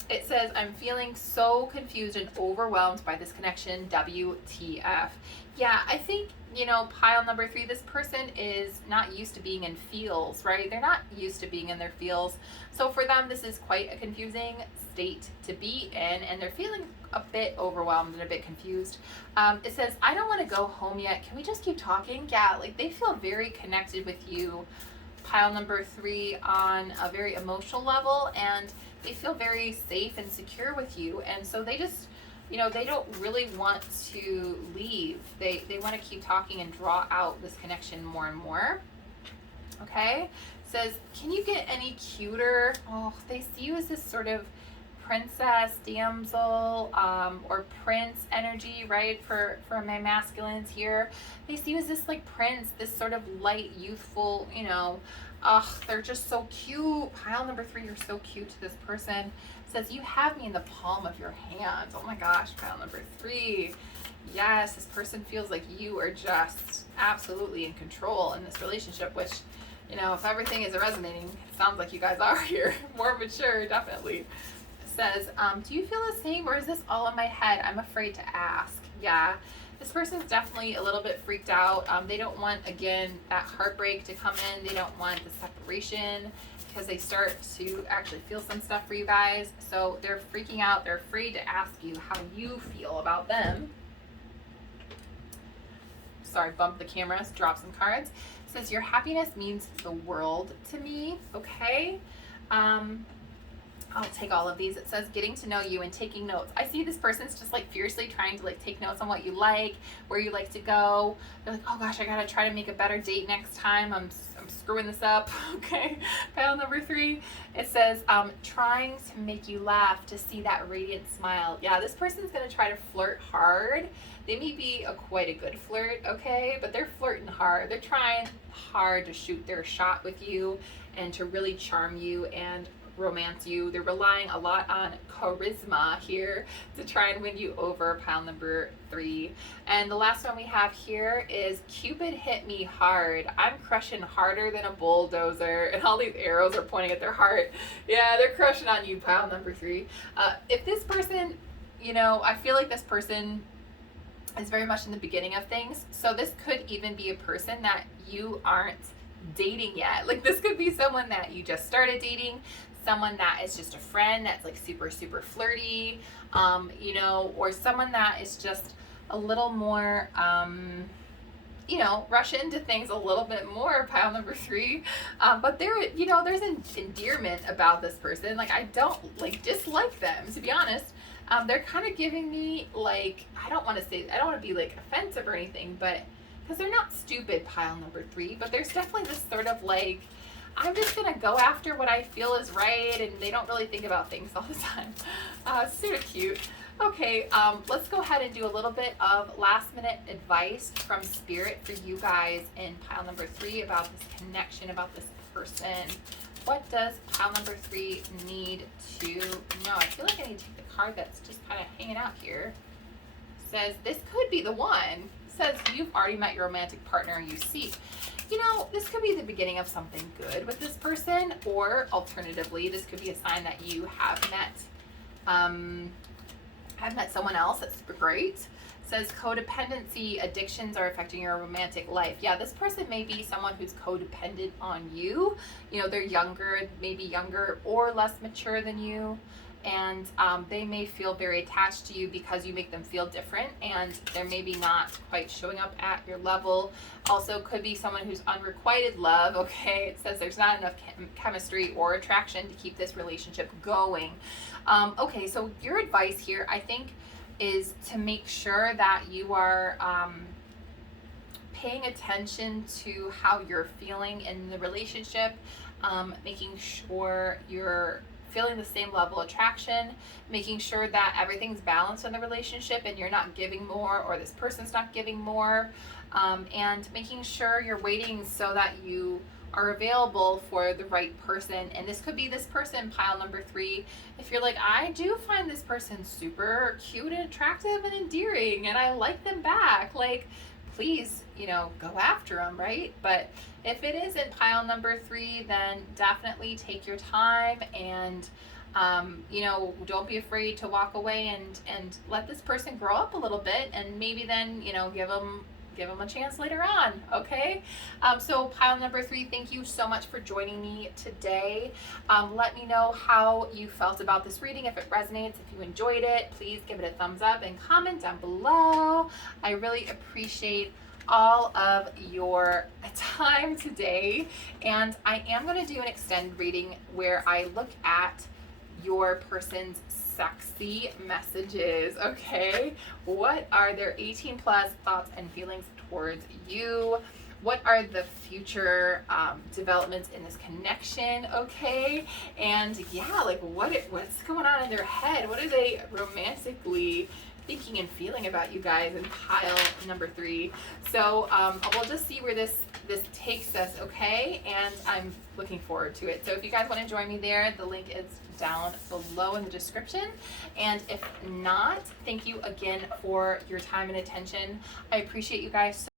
It says, I'm feeling so confused and overwhelmed by this connection, WTF. Yeah, I think, you know, pile number 3, this person is not used to being in feels, right? They're not used to being in their feels. So for them, this is quite a confusing state to be in, and they're feeling a bit overwhelmed and a bit confused. It says, I don't want to go home yet. Can we just keep talking? Yeah, like they feel very connected with you, pile number 3, on a very emotional level, and they feel very safe and secure with you. And so they just, you know, they don't really want to leave. They want to keep talking and draw out this connection more and more. Okay, says, can you get any cuter? Oh, they see you as this sort of princess, damsel, or prince energy, right? For my masculines here, they see you as this like prince, this sort of light, youthful, you know, they're just so cute. Pile number 3, you're so cute to this person. It says, you have me in the palm of your hand. Oh my gosh, pile number 3. Yes, this person feels like you are just absolutely in control in this relationship, which, you know, if everything is resonating, it sounds like you guys are here. More mature, definitely. says, do you feel the same, or is this all in my head? I'm afraid to ask. Yeah, this person's definitely a little bit freaked out. They don't want, again, that heartbreak to come in. They don't want the separation, because they start to actually feel some stuff for you guys. So they're freaking out. They're afraid to ask you how you feel about them. Sorry, bump the cameras, drop some cards. It says, your happiness means the world to me. Okay. I'll take all of these. It says, getting to know you and taking notes. I see this person's just like fiercely trying to like take notes on what you like, where you like to go. They're like, oh gosh, I gotta try to make a better date next time. I'm screwing this up. Okay. Pile number 3. It says, trying to make you laugh to see that radiant smile. Yeah, this person's gonna try to flirt hard. They may be quite a good flirt, okay, but they're flirting hard. They're trying hard to shoot their shot with you and to really charm you and romance you. They're relying a lot on charisma here to try and win you over. Pile number 3. And the last one we have here is Cupid hit me hard. I'm crushing harder than a bulldozer. And all these arrows are pointing at their heart. Yeah, they're crushing on you. Pile number 3. If this person, I feel like this person is very much in the beginning of things. So this could even be a person that you aren't dating yet. Like, this could be someone that you just started dating, someone that is just a friend that's like super, super flirty, or someone that is just a little more, rush into things a little bit more. Pile number 3. But there's an endearment about this person. Like, I don't dislike them, to be honest. They're kind of giving me like, I don't want to be like offensive or anything, but because they're not stupid. Pile number 3, but there's definitely this sort of like, I'm just gonna go after what I feel is right, and they don't really think about things all the time. Super cute. Okay, let's go ahead and do a little bit of last minute advice from Spirit for you guys in pile number 3 about this connection, about this person. What does pile number 3 need to know? I feel like I need to take the card that's just kind of hanging out here. It says, this could be the one. It says, you've already met your romantic partner you seek. This could be the beginning of something good with this person, or alternatively, this could be a sign that you have met someone else that's super great. It says codependency, addictions are affecting your romantic life. Yeah, this person may be someone who's codependent on you. They're younger, maybe younger or less mature than you. And they may feel very attached to you because you make them feel different, and they're maybe not quite showing up at your level. Also could be someone who's unrequited love. Okay, it says there's not enough chemistry or attraction to keep this relationship going. Okay, so your advice here, I think, is to make sure that you are paying attention to how you're feeling in the relationship, making sure you're feeling the same level of attraction, making sure that everything's balanced in the relationship and you're not giving more, or this person's not giving more, and making sure you're waiting so that you are available for the right person. And this could be this person, pile number 3. If you're like, I do find this person super cute and attractive and endearing, and I like them back, like, please, go after them, right? But if it isn't pile number 3, then definitely take your time and, don't be afraid to walk away and let this person grow up a little bit, and maybe then, give them a chance later on. Okay. So pile number 3, thank you so much for joining me today. Let me know how you felt about this reading. If it resonates, if you enjoyed it, please give it a thumbs up and comment down below. I really appreciate all of your time today, and I am going to do an extended reading where I look at your person's sexy messages. Okay, what are their 18+ thoughts and feelings towards you? What are the future developments in this connection? Okay, and yeah, like what's going on in their head? What are they romantically thinking and feeling about you guys in pile number 3? So we'll just see where this takes us. Okay, and I'm looking forward to it. So if you guys want to join me there, the link is down below in the description. And if not, thank you again for your time and attention. I appreciate you guys so